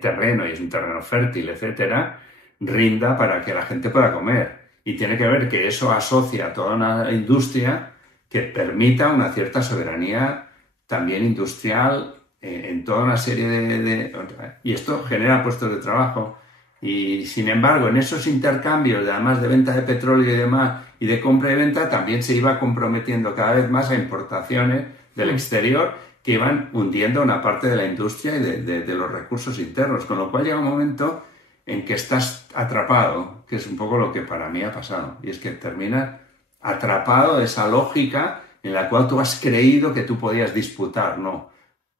terreno y es un terreno fértil, etcétera, rinda para que la gente pueda comer. Y tiene que ver que eso asocia a toda una industria que permita una cierta soberanía también industrial en toda una serie y esto genera puestos de trabajo. Y sin embargo, en esos intercambios, además de venta de petróleo y demás, y de compra y venta, también se iba comprometiendo cada vez más a importaciones del exterior que iban hundiendo una parte de la industria y de los recursos internos. Con lo cual llega un momento en que estás atrapado, que es un poco lo que para mí ha pasado. Y es que terminas atrapado de esa lógica en la cual tú has creído que tú podías disputar, ¿no?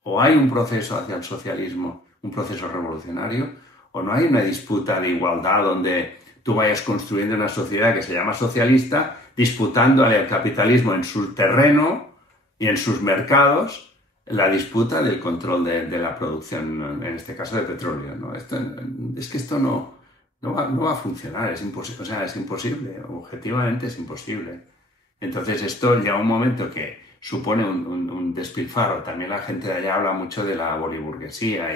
O hay un proceso hacia el socialismo, un proceso revolucionario, o no hay una disputa de igualdad donde tú vayas construyendo una sociedad que se llama socialista, disputándole al capitalismo en su terreno y en sus mercados la disputa del control de la producción, en este caso de petróleo, ¿no? Es que esto no va a funcionar, es imposible, o sea, es imposible, objetivamente es imposible. Entonces esto llega un momento que supone un despilfarro. También la gente de allá habla mucho de la boliburguesía,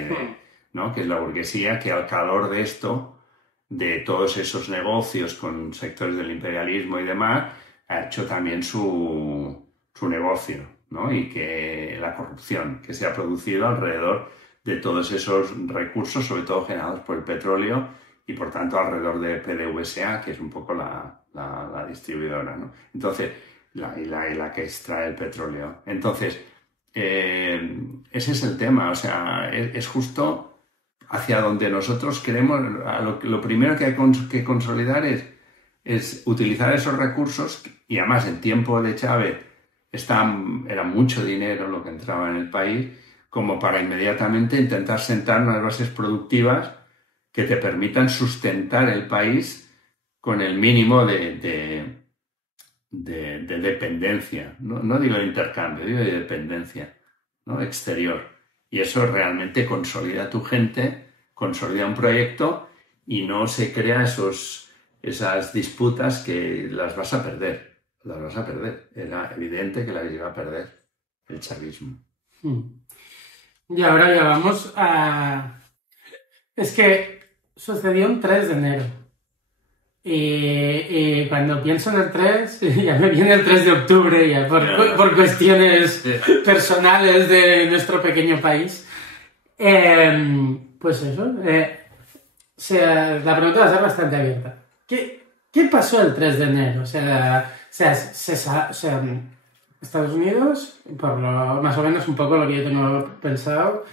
¿no? Que es la burguesía que al calor de esto, de todos esos negocios con sectores del imperialismo y demás, ha hecho también su negocio, ¿no? Y que la corrupción que se ha producido alrededor de todos esos recursos, sobre todo generados por el petróleo y por tanto alrededor de PDVSA, que es un poco la distribuidora, ¿no? Entonces, la que extrae el petróleo. Entonces, ese es el tema, o sea, es justo hacia donde nosotros queremos. Lo primero que hay que consolidar es utilizar esos recursos, y además en tiempo de Chávez era mucho dinero lo que entraba en el país, como para inmediatamente intentar sentar unas bases productivas que te permitan sustentar el país con el mínimo de dependencia, no digo de intercambio, digo de dependencia, ¿no? Exterior. Y eso realmente consolida a tu gente, consolida un proyecto y no se crea esas disputas que las vas a perder. Era evidente que las iba a perder el chavismo. Y ahora ya vamos a... Es que sucedió un 3 de enero. Y cuando pienso en el 3, ya me viene el 3 de octubre, ya por cuestiones personales de nuestro pequeño país. Pues eso, la pregunta va a ser bastante abierta. ¿Qué pasó el 3 de enero? Estados Unidos, más o menos un poco lo que yo tengo pensado,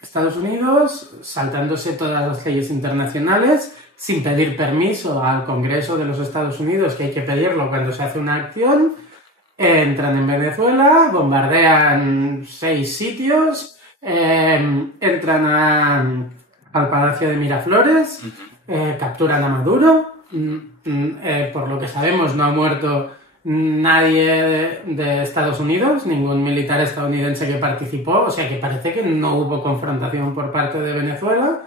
Estados Unidos saltándose todas las leyes internacionales, sin pedir permiso al Congreso de los Estados Unidos, que hay que pedirlo cuando se hace una acción, entran en Venezuela, bombardean 6 sitios, entran al Palacio de Miraflores, capturan a Maduro, por lo que sabemos no ha muerto nadie de Estados Unidos, ningún militar estadounidense que participó, o sea que parece que no hubo confrontación por parte de Venezuela.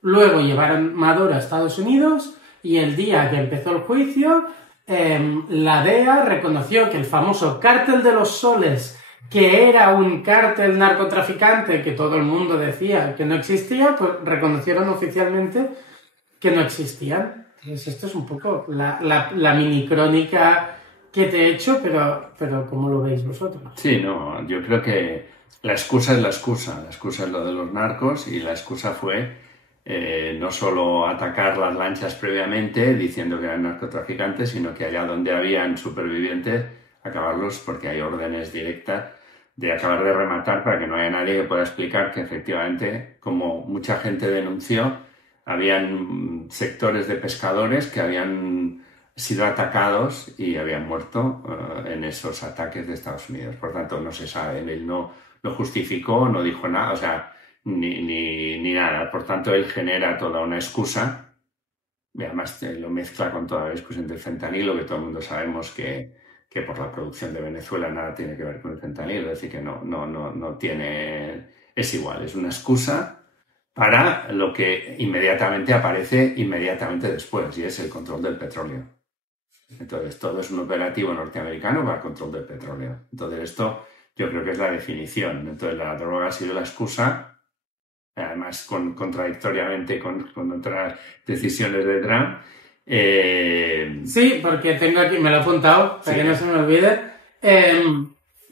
Luego llevaron Maduro a Estados Unidos y el día que empezó el juicio, la DEA reconoció que el famoso Cártel de los Soles, que era un cártel narcotraficante que todo el mundo decía que no existía, pues reconocieron oficialmente que no existían. Entonces esto es un poco la mini crónica que te he hecho, pero ¿cómo lo veis vosotros? Sí, no, yo creo que la excusa es la excusa es lo de los narcos, y la excusa fue no solo atacar las lanchas previamente diciendo que eran narcotraficantes, sino que allá donde habían supervivientes, acabarlos, porque hay órdenes directas de acabar de rematar para que no haya nadie que pueda explicar que efectivamente, como mucha gente denunció, habían sectores de pescadores que habían sido atacados y habían muerto en esos ataques de Estados Unidos. Por tanto, no se sabe, él no lo justificó, no dijo nada, o sea, ni nada. Por tanto, él genera toda una excusa, y además lo mezcla con toda la discusión del fentanilo, que todo el mundo sabemos que por la producción de Venezuela nada tiene que ver con el fentanilo, es decir, que no tiene... Es igual, es una excusa para lo que inmediatamente aparece inmediatamente después, y es el control del petróleo. Entonces, todo es un operativo norteamericano para el control del petróleo. Entonces, esto yo creo que es la definición. Entonces, la droga ha sido la excusa, además contradictoriamente con otras decisiones de Trump. Sí, porque tengo aquí, me lo he apuntado, para que no se me olvide.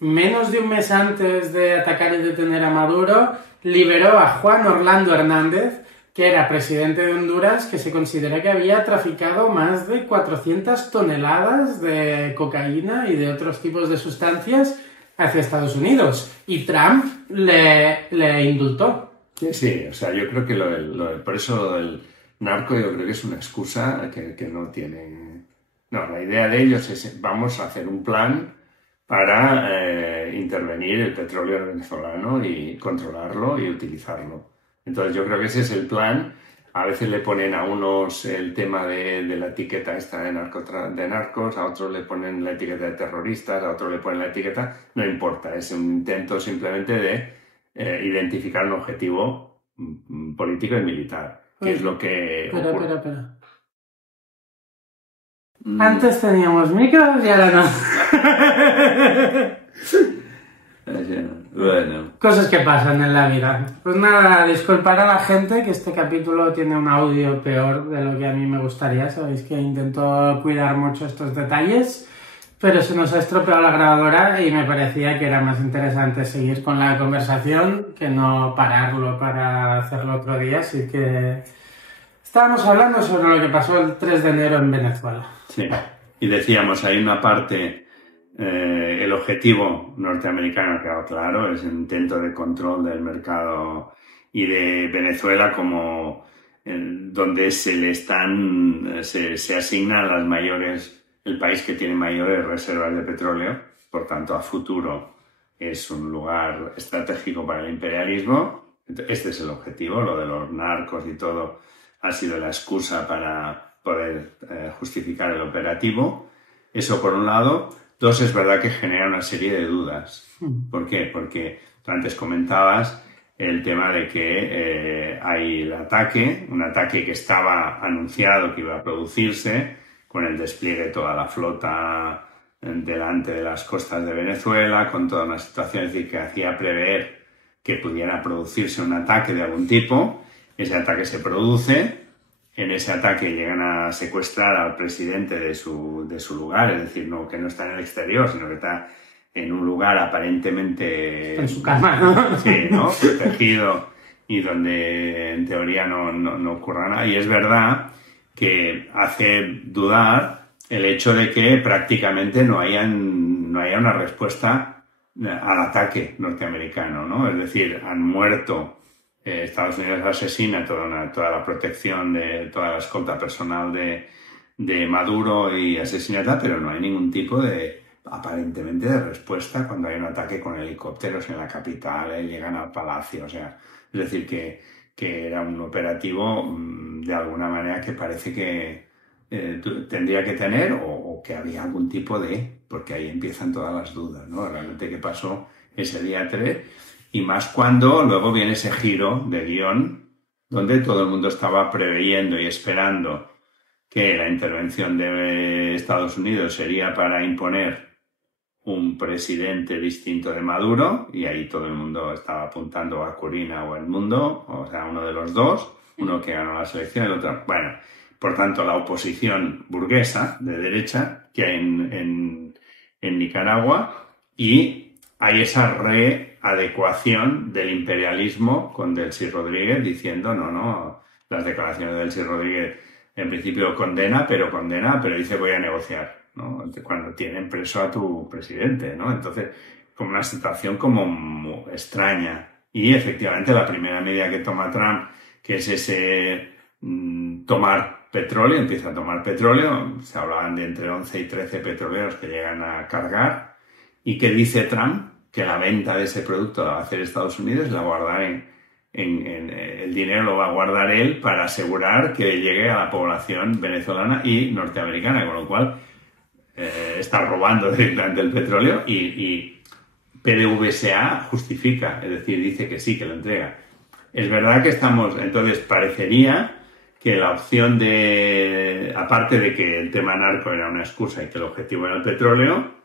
Menos de un mes antes de atacar y detener a Maduro, liberó a Juan Orlando Hernández, que era presidente de Honduras, que se considera que había traficado más de 400 toneladas de cocaína y de otros tipos de sustancias hacia Estados Unidos. Y Trump le indultó. Sí, o sea, yo creo que por eso lo del narco yo creo que es una excusa que no tiene... No, la idea de ellos es vamos a hacer un plan para intervenir el petróleo venezolano y controlarlo y utilizarlo. Entonces yo creo que ese es el plan. A veces le ponen a unos el tema de la etiqueta esta de narcos, a otros le ponen la etiqueta de terroristas, a otros le ponen la etiqueta... No importa, es un intento simplemente de identificar un objetivo político y militar, que es lo que... Espera. Antes teníamos micros y ahora no. Bueno. Cosas que pasan en la vida. Pues nada, disculpar a la gente que este capítulo tiene un audio peor de lo que a mí me gustaría. Sabéis que intento cuidar mucho estos detalles, pero se nos ha estropeado la grabadora y me parecía que era más interesante seguir con la conversación que no pararlo para hacerlo otro día. Así que estábamos hablando sobre lo que pasó el 3 de enero en Venezuela. Sí, y decíamos, hay una parte... el objetivo norteamericano, claro, es el intento de control del mercado y de Venezuela como donde se asignan las mayores, el país que tiene mayores reservas de petróleo, por tanto a futuro es un lugar estratégico para el imperialismo. Este es el objetivo, lo de los narcos y todo ha sido la excusa para poder justificar el operativo. Eso por un lado. Dos, es verdad que genera una serie de dudas. ¿Por qué? Porque tú antes comentabas el tema de que hay el ataque, un ataque que estaba anunciado que iba a producirse con el despliegue de toda la flota delante de las costas de Venezuela, con toda una situación, es decir, que hacía prever que pudiera producirse un ataque de algún tipo. Ese ataque se produce. En ese ataque llegan a secuestrar al presidente de su lugar, es decir, no, que no está en el exterior, sino que está en un lugar aparentemente... En su cama, ¿no? Sí, ¿no? Protegido y donde en teoría no ocurra nada. Y es verdad que hace dudar el hecho de que prácticamente no haya una respuesta al ataque norteamericano, ¿no? Es decir, han muerto... Estados Unidos asesina toda la protección de toda la escolta personal de Maduro y asesina, pero no hay ningún tipo aparentemente de respuesta cuando hay un ataque con helicópteros en la capital, llegan al palacio, o sea, es decir que era un operativo de alguna manera que parece que tendría que tener o que había algún tipo porque ahí empiezan todas las dudas, ¿no? Realmente qué pasó ese día 3. Y más cuando luego viene ese giro de guión donde todo el mundo estaba preveyendo y esperando que la intervención de Estados Unidos sería para imponer un presidente distinto de Maduro, y ahí todo el mundo estaba apuntando a Corina o Edmundo, o sea, uno de los dos, uno que ganó la elección, el otro... Bueno, por tanto, la oposición burguesa de derecha que hay en Nicaragua, y hay esa readecuación del imperialismo con Delcy Rodríguez diciendo no, las declaraciones de Delcy Rodríguez en principio condena, pero dice voy a negociar, ¿no? Cuando tienen preso a tu presidente, ¿no? Entonces, como una situación como muy extraña. Y efectivamente la primera medida que toma Trump, que es ese tomar petróleo, empieza a tomar petróleo, se hablaban de entre 11 y 13 petroleros que llegan a cargar, y que dice Trump que la venta de ese producto la va a hacer Estados Unidos, la va a guardar el dinero lo va a guardar él para asegurar que llegue a la población venezolana y norteamericana, con lo cual está robando directamente el petróleo y PDVSA justifica, es decir, dice que sí, que lo entrega. Es verdad que entonces parecería que la opción aparte de que el tema narco era una excusa y que el objetivo era el petróleo,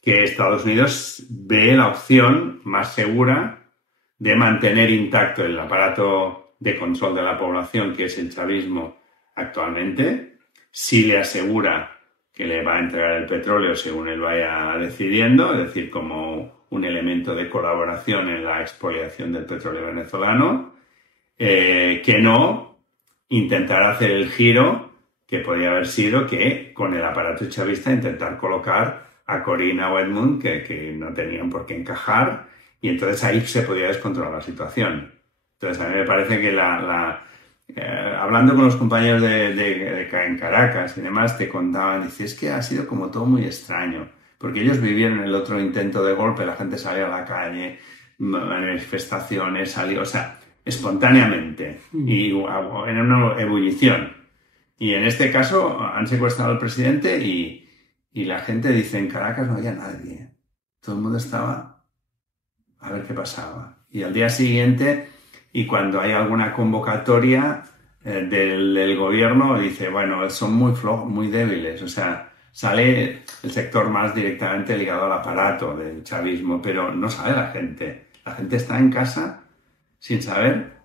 que Estados Unidos ve la opción más segura de mantener intacto el aparato de control de la población, que es el chavismo actualmente, si le asegura que le va a entregar el petróleo según él vaya decidiendo, es decir, como un elemento de colaboración en la expoliación del petróleo venezolano, que no intentar hacer el giro que podría haber sido que con el aparato chavista intentar colocar a Corina o Edmund que no tenían por qué encajar, y entonces ahí se podía descontrolar la situación. Entonces a mí me parece que hablando con los compañeros en Caracas y demás, te contaban, dices, es que ha sido como todo muy extraño, porque ellos vivieron el otro intento de golpe, la gente salía a la calle, manifestaciones, o sea, espontáneamente, y en una ebullición. Y en este caso han secuestrado al presidente y la gente dice, en Caracas no había nadie. Todo el mundo estaba a ver qué pasaba. Y al día siguiente, y cuando hay alguna convocatoria, del gobierno dice, bueno, son muy flojos, muy débiles, o sea, sale el sector más directamente ligado al aparato del chavismo, pero no sabe la gente está en casa sin saber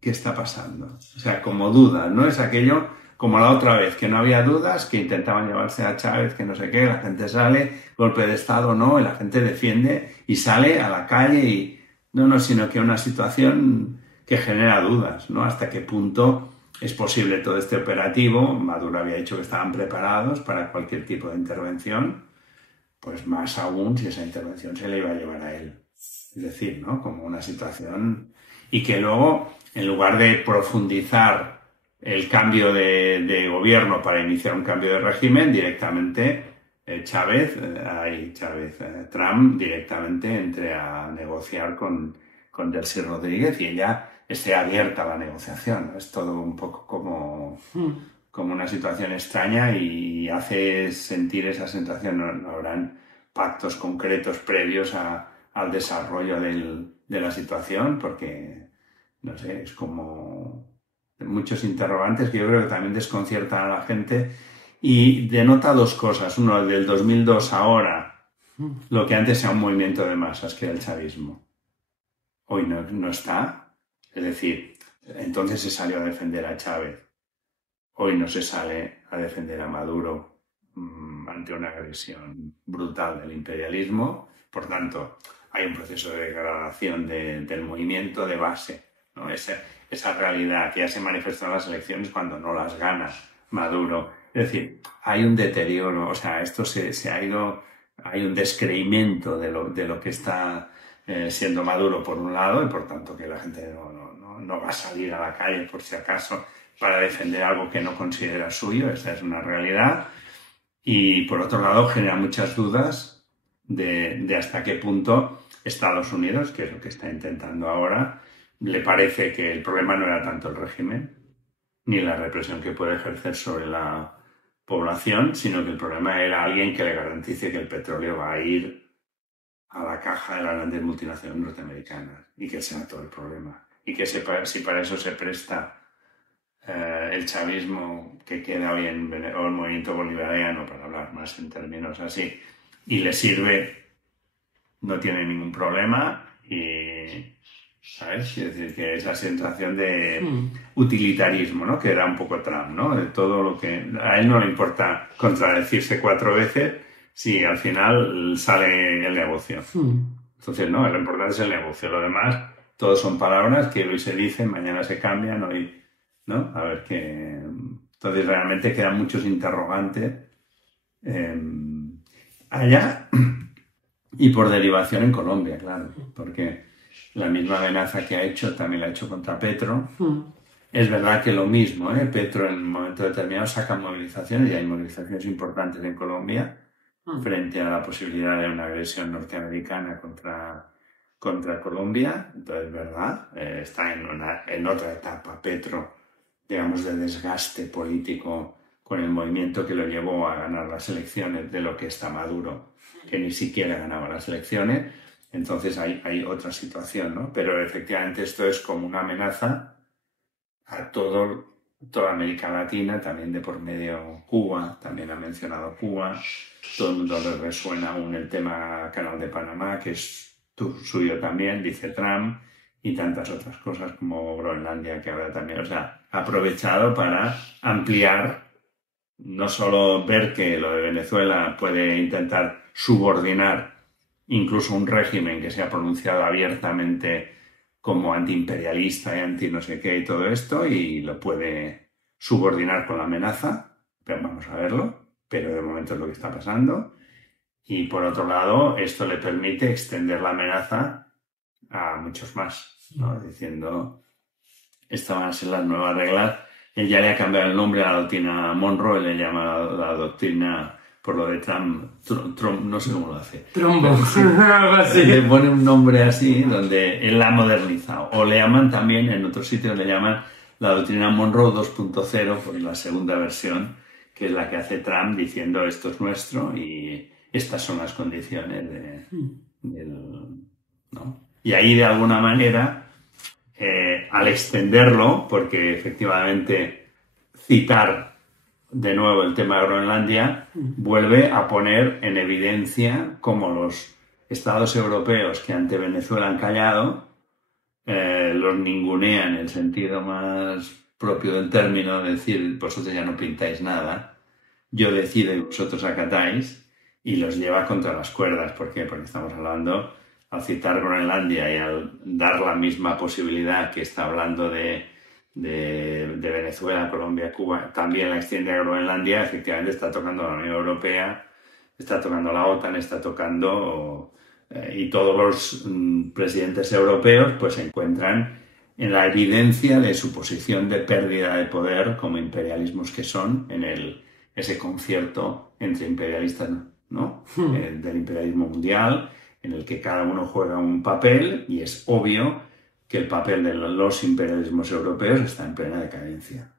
qué está pasando, o sea, como duda, no es aquello como la otra vez, que no había dudas, que intentaban llevarse a Chávez, que no sé qué, la gente sale, golpe de Estado no, y la gente defiende y sale a la calle y no, sino que una situación que genera dudas, ¿no? Hasta qué punto es posible todo este operativo. Maduro había dicho que estaban preparados para cualquier tipo de intervención, pues más aún si esa intervención se le iba a llevar a él. Es decir, ¿no? Como una situación... Y que luego, en lugar de profundizar el cambio de gobierno para iniciar un cambio de régimen, directamente Trump directamente entre a negociar con Delcy Rodríguez y ella esté abierta a la negociación. Es todo un poco como una situación extraña y hace sentir esa sensación. No habrán pactos concretos previos al desarrollo de la situación, porque, no sé, es como muchos interrogantes que yo creo que también desconciertan a la gente y denota dos cosas. Uno, el del 2002 ahora, lo que antes era un movimiento de masas, que era el chavismo. Hoy no está. Es decir, entonces se salió a defender a Chávez. Hoy no se sale a defender a Maduro ante una agresión brutal del imperialismo. Por tanto, hay un proceso de degradación del movimiento de base, ¿no? Esa realidad que ya se manifestó en las elecciones cuando no las gana Maduro. Es decir, hay un deterioro, o sea, esto se ha ido, hay un descreimiento de lo que está siendo Maduro por un lado, y por tanto que la gente no va a salir a la calle por si acaso para defender algo que no considera suyo. Esta es una realidad. Y por otro lado genera muchas dudas de hasta qué punto Estados Unidos, que es lo que está intentando ahora, le parece que el problema no era tanto el régimen ni la represión que puede ejercer sobre la población, sino que el problema era alguien que le garantice que el petróleo va a ir a la caja de las grandes multinacionales norteamericanas y que sea todo el problema. Y que si para eso se presta el chavismo que queda hoy o el movimiento bolivariano, para hablar más en términos así, y le sirve, no tiene ningún problema. Y, ¿sabes? Es decir, que esa sensación de utilitarismo, ¿no? Que era un poco Trump, ¿no? De todo lo que... A él no le importa contradecirse 4 veces si al final sale el negocio. Entonces, no, lo importante es el negocio. Lo demás, todos son palabras que hoy se dicen, mañana se cambian, hoy... ¿no? A ver qué... Entonces, realmente quedan muchos interrogantes allá y por derivación en Colombia, claro, porque la misma amenaza que ha hecho también la ha hecho contra Petro. Es verdad que lo mismo, Petro en un momento determinado saca movilizaciones, y hay movilizaciones importantes en Colombia frente a la posibilidad de una agresión norteamericana contra Colombia. Entonces, es verdad, está en otra etapa Petro, digamos, de desgaste político con el movimiento que lo llevó a ganar las elecciones, de lo que está Maduro, que ni siquiera ganaba las elecciones. Entonces hay otra situación, ¿no? Pero efectivamente esto es como una amenaza a toda América Latina, también de por medio Cuba, también ha mencionado Cuba. Todo el mundo le resuena aún el tema Canal de Panamá, que es suyo también, dice Trump, y tantas otras cosas como Groenlandia, que ahora también, o sea, ha aprovechado para ampliar, no solo ver que lo de Venezuela puede intentar subordinar incluso un régimen que se ha pronunciado abiertamente como antiimperialista y anti no sé qué y todo esto, y lo puede subordinar con la amenaza, pero vamos a verlo, pero de momento es lo que está pasando. Y por otro lado, esto le permite extender la amenaza a muchos más, ¿no? Diciendo, estas van a ser las nuevas reglas. Él ya le ha cambiado el nombre a la doctrina Monroe, él le llama la doctrina, por lo de Trump, no sé cómo lo hace. Trumbo, algo así. Le pone un nombre así, donde él la ha modernizado. O le llaman también, en otros sitios le llaman la doctrina Monroe 2.0, pues la segunda versión, que es la que hace Trump, diciendo esto es nuestro y estas son las condiciones ¿no? Y ahí, de alguna manera, al extenderlo, porque efectivamente citar de nuevo el tema de Groenlandia vuelve a poner en evidencia cómo los estados europeos que ante Venezuela han callado, los ningunean en el sentido más propio del término, de decir, vosotros ya no pintáis nada, yo decido y vosotros acatáis, y los lleva contra las cuerdas. ¿Por qué? Porque estamos hablando, al citar Groenlandia y al dar la misma posibilidad que está hablando de Venezuela, Colombia, Cuba, también la extiende a Groenlandia, efectivamente está tocando a la Unión Europea, está tocando a la OTAN, está tocando... y todos los presidentes europeos pues se encuentran en la evidencia de su posición de pérdida de poder como imperialismos que son en ese concierto entre imperialistas, ¿no? Del imperialismo mundial, en el que cada uno juega un papel, y es obvio que el papel de los imperialismos europeos está en plena decadencia,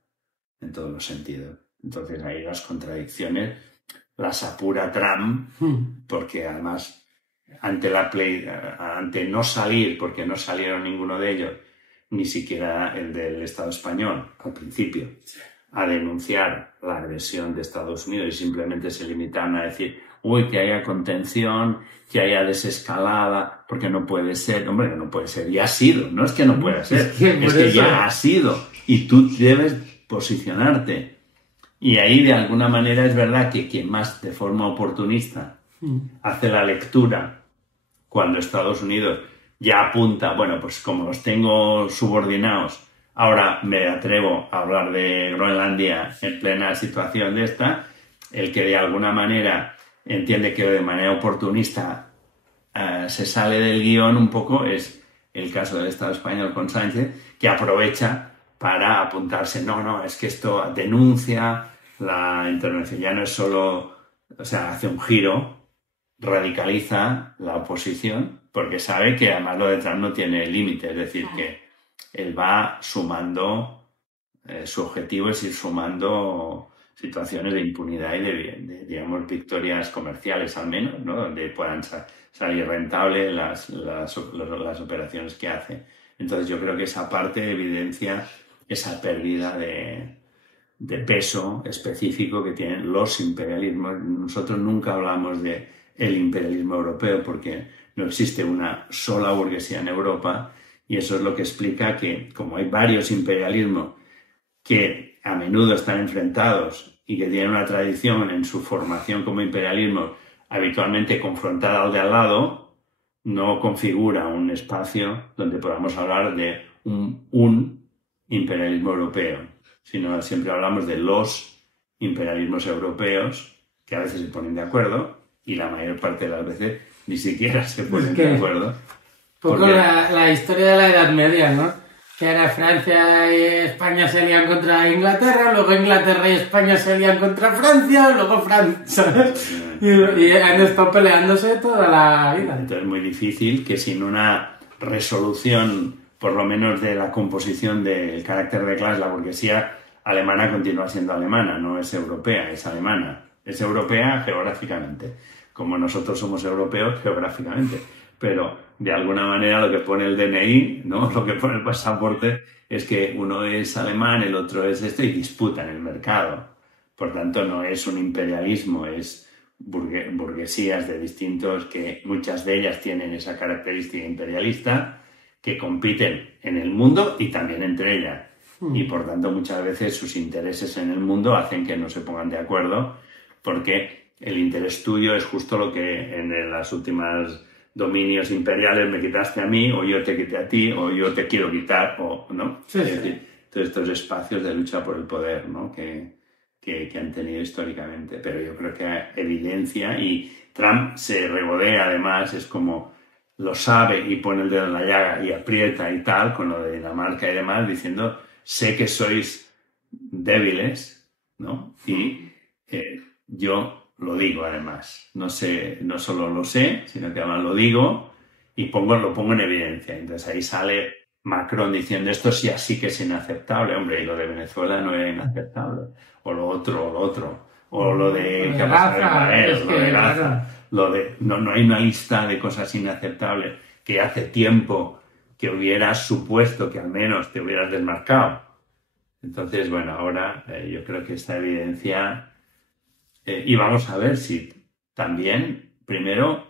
en todos los sentidos. Entonces ahí las contradicciones las apura Trump, porque además ante no salir, porque no salieron ninguno de ellos, ni siquiera el del Estado español al principio, a denunciar la agresión de Estados Unidos, y simplemente se limitaron a decir, uy, que haya contención, que haya desescalada, porque no puede ser. Hombre, que no puede ser, ya ha sido, no es que no pueda ser, es que ya ha sido, y tú debes posicionarte. Y ahí de alguna manera es verdad que quien más de forma oportunista hace la lectura cuando Estados Unidos ya apunta, bueno, pues como los tengo subordinados, ahora me atrevo a hablar de Groenlandia en plena situación de esta, el que de alguna manera entiende que de manera oportunista se sale del guión un poco es el caso del Estado español con Sánchez, que aprovecha para apuntarse, no, es que esto denuncia la intervención, ya no es solo, o sea, hace un giro, radicaliza la oposición, porque sabe que además lo de Trump no tiene límite, es decir, que él va sumando, su objetivo es ir sumando situaciones de impunidad y de digamos, victorias comerciales al menos, ¿no? Donde puedan salir rentables las operaciones que hace. Entonces yo creo que esa parte evidencia esa pérdida de peso específico que tienen los imperialismos. Nosotros nunca hablamos de el imperialismo europeo porque no existe una sola burguesía en Europa, y eso es lo que explica que, como hay varios imperialismos que a menudo están enfrentados y que tienen una tradición en su formación como imperialismo habitualmente confrontada al de al lado, no configura un espacio donde podamos hablar de un imperialismo europeo, sino siempre hablamos de los imperialismos europeos, que a veces se ponen de acuerdo y la mayor parte de las veces ni siquiera se ponen de acuerdo. Un poco la historia de la Edad Media, ¿no? Que era Francia y España se lían contra Inglaterra, luego Inglaterra y España se lían contra Francia, luego Francia, y han estado peleándose toda la vida. Entonces es muy difícil que sin una resolución, por lo menos de la composición del carácter de clase, la burguesía alemana continúa siendo alemana, no es europea, es alemana. Es europea geográficamente, como nosotros somos europeos geográficamente, pero de alguna manera lo que pone el DNI, ¿no? Lo que pone el pasaporte es que uno es alemán, el otro es esto, y disputan el mercado. Por tanto, no es un imperialismo, es burguesías de distintos, que muchas de ellas tienen esa característica imperialista, que compiten en el mundo y también entre ellas. Y por tanto, muchas veces sus intereses en el mundo hacen que no se pongan de acuerdo, porque el interés tuyo es justo lo que en las últimas dominios imperiales me quitaste a mí, o yo te quité a ti, o yo te quiero quitar, o no. Sí, es decir, todos estos espacios de lucha por el poder, ¿no? que han tenido históricamente. Pero yo creo que evidencia, y Trump se regodea además, es como lo sabe y pone el dedo en la llaga y aprieta y tal, con lo de Dinamarca y demás, diciendo, sé que sois débiles, ¿no? Y yo lo digo además, no solo lo sé, sino que además lo digo y lo pongo en evidencia. Entonces ahí sale Macron diciendo, esto sí así que es inaceptable, hombre, y lo de Venezuela no era inaceptable, o lo otro, o lo de Gaza, no hay una lista de cosas inaceptables que hace tiempo que hubieras supuesto que al menos te hubieras desmarcado. Entonces, bueno, ahora yo creo que esta evidencia... y vamos a ver si también, primero,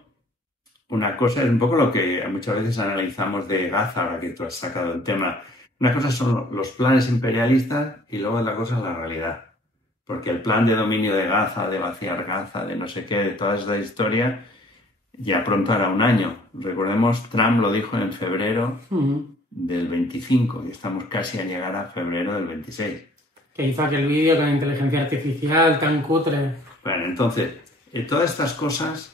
una cosa es un poco lo que muchas veces analizamos de Gaza, ahora que tú has sacado el tema. Una cosa son los planes imperialistas y luego la cosa es la realidad. Porque el plan de dominio de Gaza, de vaciar Gaza, de no sé qué, de toda esta historia, ya pronto hará un año. Recordemos, Trump lo dijo en febrero del 25 y estamos casi a llegar a febrero del 26. Que hizo aquel vídeo con inteligencia artificial tan cutre. Bueno, entonces, todas estas cosas,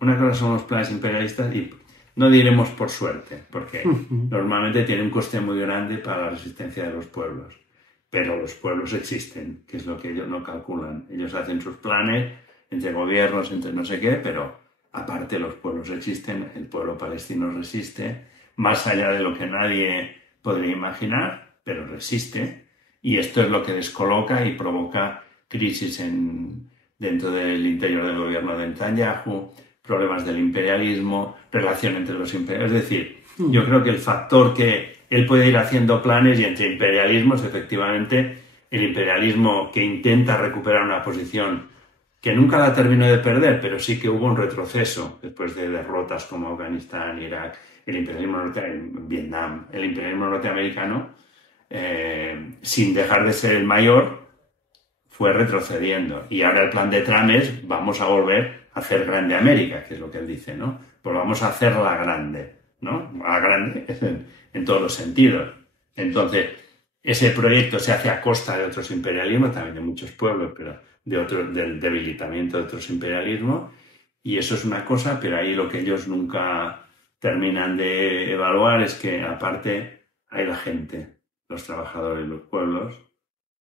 una cosa son los planes imperialistas y no diremos por suerte, porque normalmente tiene un coste muy grande para la resistencia de los pueblos. Pero los pueblos existen, que es lo que ellos no calculan. Ellos hacen sus planes entre gobiernos, entre no sé qué, pero aparte los pueblos existen, el pueblo palestino resiste, más allá de lo que nadie podría imaginar, pero resiste. Y esto es lo que descoloca y provoca crisis dentro del interior del gobierno de Netanyahu, problemas del imperialismo, relación entre los imperios. Es decir, yo creo que el factor que él puede ir haciendo planes y entre imperialismos, efectivamente, el imperialismo que intenta recuperar una posición que nunca la terminó de perder, pero sí que hubo un retroceso después de derrotas como Afganistán, Irak, el imperialismo Vietnam, el imperialismo norteamericano, sin dejar de ser el mayor, fue retrocediendo. Y ahora el plan de Trump es, vamos a volver a hacer grande América, que es lo que él dice, ¿no? Pues vamos a hacerla grande, ¿no? A grande en todos los sentidos. Entonces, ese proyecto se hace a costa de otros imperialismos, también de muchos pueblos, pero del debilitamiento de otros imperialismos. Y eso es una cosa, pero ahí lo que ellos nunca terminan de evaluar es que, aparte, hay la gente, los trabajadores, los pueblos,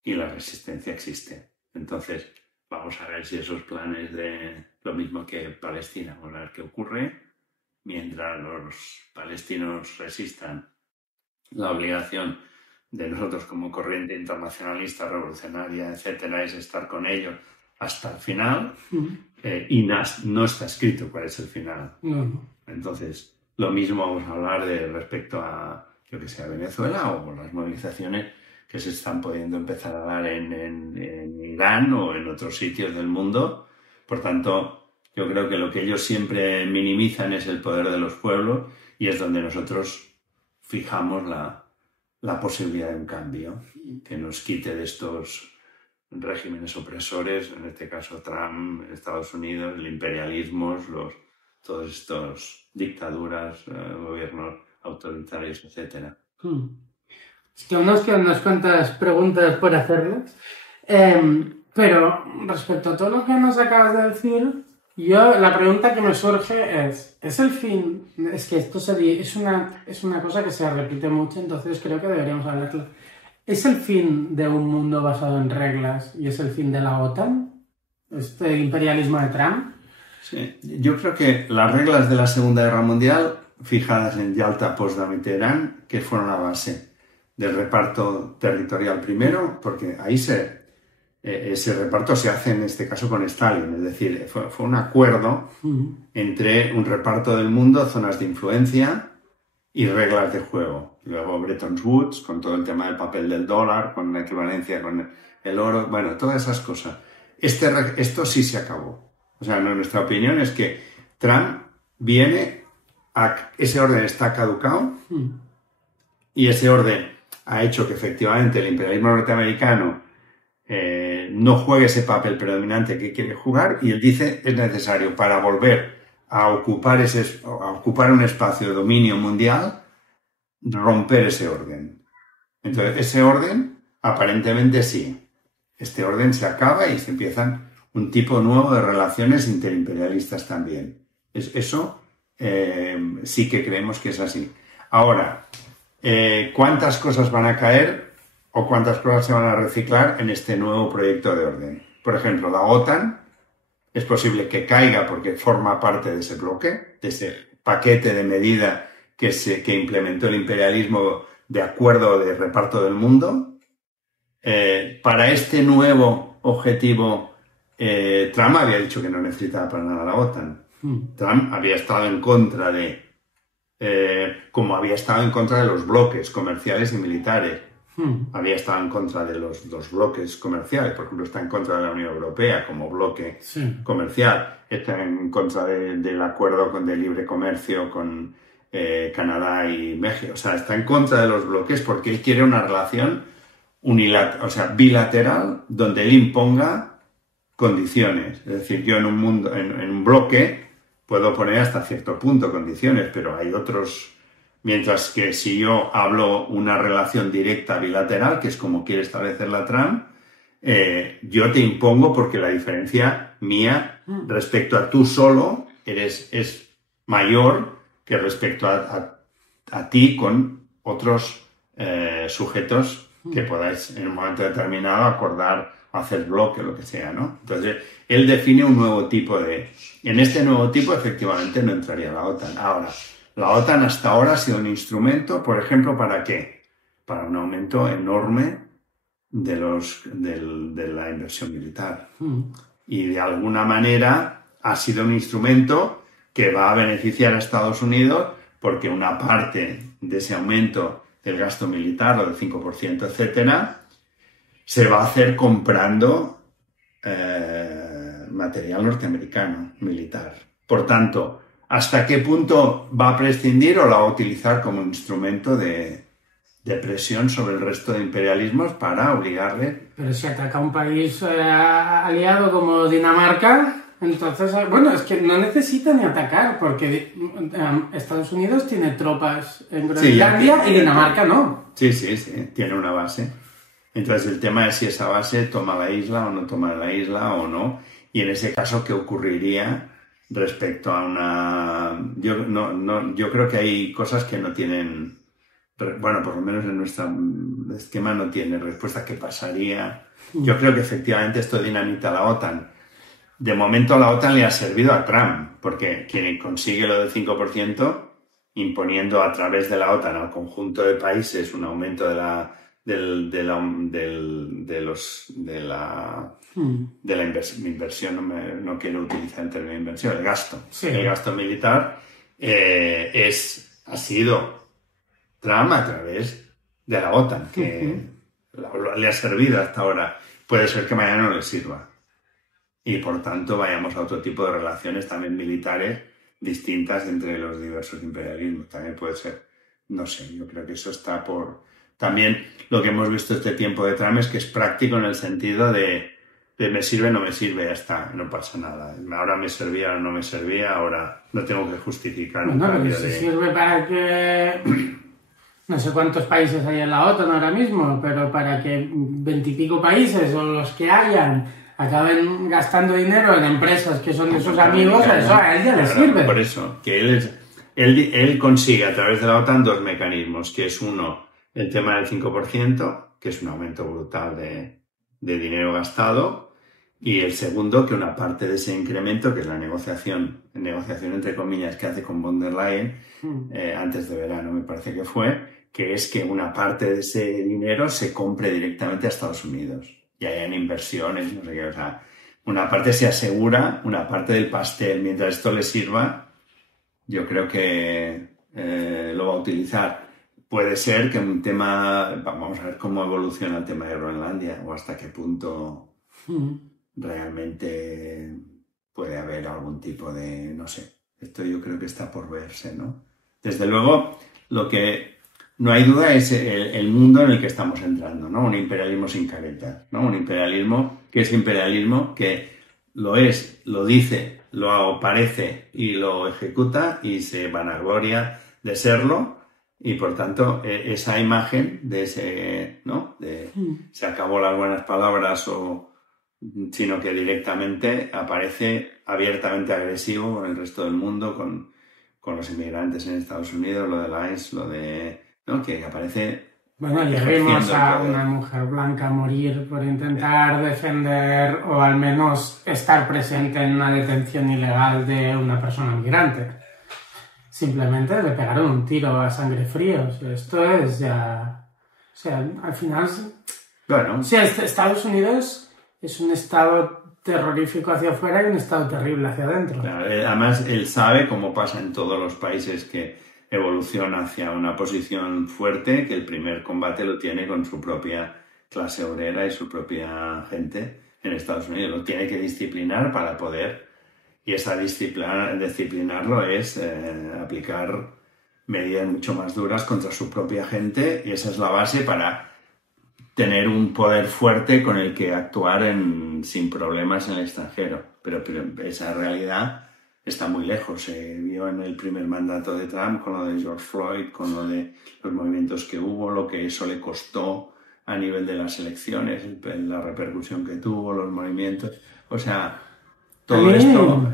y la resistencia existe. Entonces, vamos a ver si esos planes de lo mismo que Palestina, vamos a ver qué ocurre. Mientras los palestinos resistan, la obligación de nosotros como corriente internacionalista, revolucionaria, etcétera, es estar con ellos hasta el final. Y no está escrito cuál es el final. Entonces, lo mismo vamos a hablar respecto a, yo que sé, a Venezuela o las movilizaciones que se están pudiendo empezar a dar en Irán o en otros sitios del mundo. Por tanto, yo creo que lo que ellos siempre minimizan es el poder de los pueblos y es donde nosotros fijamos la posibilidad de un cambio que nos quite de estos regímenes opresores, en este caso Trump, Estados Unidos, el imperialismo, todos estos dictaduras, gobiernos autoritarios, etc. Es que aún nos quedan unas cuantas preguntas por hacerles, pero respecto a todo lo que nos acabas de decir, la pregunta que me surge es el fin, es que esto es una cosa que se repite mucho, entonces creo que deberíamos hablarlo. ¿Es el fin de un mundo basado en reglas y es el fin de la OTAN? ¿Este imperialismo de Trump? Sí, yo creo que las reglas de la Segunda Guerra Mundial, fijadas en Yalta, Potsdam y Teherán, que fueron la base del reparto territorial primero, porque ahí ese reparto se hace en este caso con Stalin, es decir, fue un acuerdo entre un reparto del mundo, zonas de influencia y reglas de juego. Luego Bretton Woods, con todo el tema del papel del dólar, con la equivalencia con el oro, bueno, todas esas cosas. Esto sí se acabó. O sea, nuestra opinión es que Trump ese orden está caducado y ese orden ha hecho que efectivamente el imperialismo norteamericano no juegue ese papel predominante que quiere jugar, y él dice es necesario para volver a ocupar un espacio de dominio mundial, romper ese orden. Entonces, ese orden, aparentemente sí. Este orden se acaba y se empiezan un tipo nuevo de relaciones interimperialistas también. Eso sí que creemos que es así. Ahora, ¿cuántas cosas van a caer o cuántas cosas se van a reciclar en este nuevo proyecto de orden? Por ejemplo, la OTAN es posible que caiga porque forma parte de ese bloque, de ese paquete de medidas que implementó el imperialismo de acuerdo de reparto del mundo. Para este nuevo objetivo, Trump había dicho que no necesitaba para nada la OTAN. Trump había estado en contra de como había estado en contra de los bloques comerciales y militares. Había estado en contra de los bloques comerciales, por ejemplo, está en contra de la Unión Europea como bloque comercial, está en contra del acuerdo de libre comercio con Canadá y México, o sea, está en contra de los bloques porque él quiere una relación bilateral donde él imponga condiciones, es decir, yo en un bloque puedo poner hasta cierto punto condiciones, pero hay otros. Mientras que si yo hablo una relación directa bilateral, que es como quiere establecerla Trump, yo te impongo porque la diferencia mía respecto a tú solo es mayor que respecto a ti con otros sujetos que podáis en un momento determinado acordar o hacer bloque o lo que sea, ¿no? Entonces, él define un nuevo tipo En este nuevo tipo, efectivamente, no entraría la OTAN. Ahora, la OTAN hasta ahora ha sido un instrumento, por ejemplo, ¿para qué? Para un aumento enorme de la inversión militar. Y de alguna manera ha sido un instrumento que va a beneficiar a Estados Unidos porque una parte de ese aumento del gasto militar, o del 5%, etcétera, se va a hacer comprando material norteamericano militar. Por tanto, ¿hasta qué punto va a prescindir o la va a utilizar como instrumento de presión sobre el resto de imperialismos para obligarle? Pero si ataca a un país aliado como Dinamarca, entonces, bueno, es que no necesita ni atacar, porque Estados Unidos tiene tropas en Groenlandia y Dinamarca no. Sí, tiene una base. Entonces el tema es si esa base toma la isla o no toma la isla o no, y en ese caso, ¿qué ocurriría respecto a una... Yo creo que hay cosas que no tienen... Bueno, por lo menos en nuestro esquema no tiene respuesta. ¿Qué pasaría? Yo creo que efectivamente esto dinamita la OTAN. De momento la OTAN le ha servido a Trump, porque quien consigue lo del 5%, imponiendo a través de la OTAN al conjunto de países un aumento de la inversión, no quiero utilizar el término inversión, el gasto. Sí. El gasto militar ha sido Trump a través de la OTAN, que le ha servido hasta ahora. Puede ser que mañana no le sirva. Y por tanto vayamos a otro tipo de relaciones también militares distintas entre los diversos imperialismos. También puede ser, no sé, yo creo que eso está por... También lo que hemos visto este tiempo de Trump es que es práctico en el sentido de me sirve, no me sirve, ya está, no pasa nada. Ahora me servía o no me servía, ahora no tengo que justificar un cambio de... Sirve para que... No sé cuántos países hay en la OTAN ahora mismo, pero para que 20 y pico países o los que hayan acaben gastando dinero en empresas que son de sus amigos, eso a él ya le sirve. Por eso, que él consigue a través de la OTAN dos mecanismos, que es uno, el tema del 5%, que es un aumento brutal de dinero gastado, y el segundo, que una parte de ese incremento, que es la negociación entre comillas, que hace con von der Leyen, antes de verano me parece que fue, que es que una parte de ese dinero se compre directamente a Estados Unidos. Y hayan inversiones, no sé qué, o sea, una parte se asegura, una parte del pastel, mientras esto le sirva, yo creo que lo va a utilizar. Puede ser que un tema, vamos a ver cómo evoluciona el tema de Groenlandia, o hasta qué punto realmente puede haber algún tipo de, no sé, esto yo creo que está por verse, ¿no? Desde luego, lo que no hay duda es el mundo en el que estamos entrando, ¿no? Un imperialismo sin caretas, ¿no? Un imperialismo que es imperialismo, que lo es, lo dice, lo parece y lo ejecuta y se vanagloria de serlo, y por tanto esa imagen de ese, ¿no? De se acabó las buenas palabras sino que directamente aparece abiertamente agresivo con el resto del mundo, con los inmigrantes en Estados Unidos, lo de la ICE, lo de... ¿no? Que aparece... Bueno, ya vimos a una mujer blanca morir por intentar defender o al menos estar presente en una detención ilegal de una persona migrante. Simplemente le pegaron un tiro a sangre fría. O sea, esto es ya... O sea, al final... Bueno... O sea, Estados Unidos es un estado terrorífico hacia afuera y un estado terrible hacia adentro. Claro, además, él sabe, como pasa en todos los países que evoluciona hacia una posición fuerte, que el primer combate lo tiene con su propia clase obrera y su propia gente en Estados Unidos. Lo tiene que disciplinar para poder, y esa disciplinarlo es aplicar medidas mucho más duras contra su propia gente, y esa es la base para tener un poder fuerte con el que actuar sin problemas en el extranjero. Pero esa realidad está muy lejos. Se vio en el primer mandato de Trump con lo de George Floyd, con lo de los movimientos que hubo, lo que eso le costó a nivel de las elecciones, la repercusión que tuvo, los movimientos. O sea, todo esto...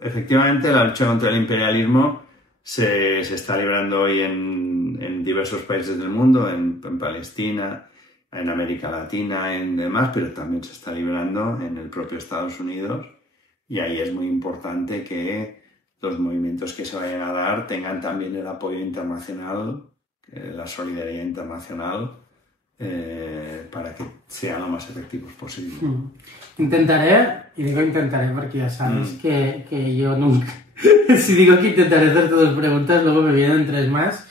efectivamente, la lucha contra el imperialismo se está librando hoy en diversos países del mundo, en Palestina, en América Latina, en demás, pero también se está librando en el propio Estados Unidos. Y ahí es muy importante que los movimientos que se vayan a dar tengan también el apoyo internacional, la solidaridad internacional, para que sean lo más efectivos posible. Intentaré, y digo intentaré porque ya sabes que yo nunca... si digo que intentaré hacerte 2 preguntas, luego me vienen 3 más.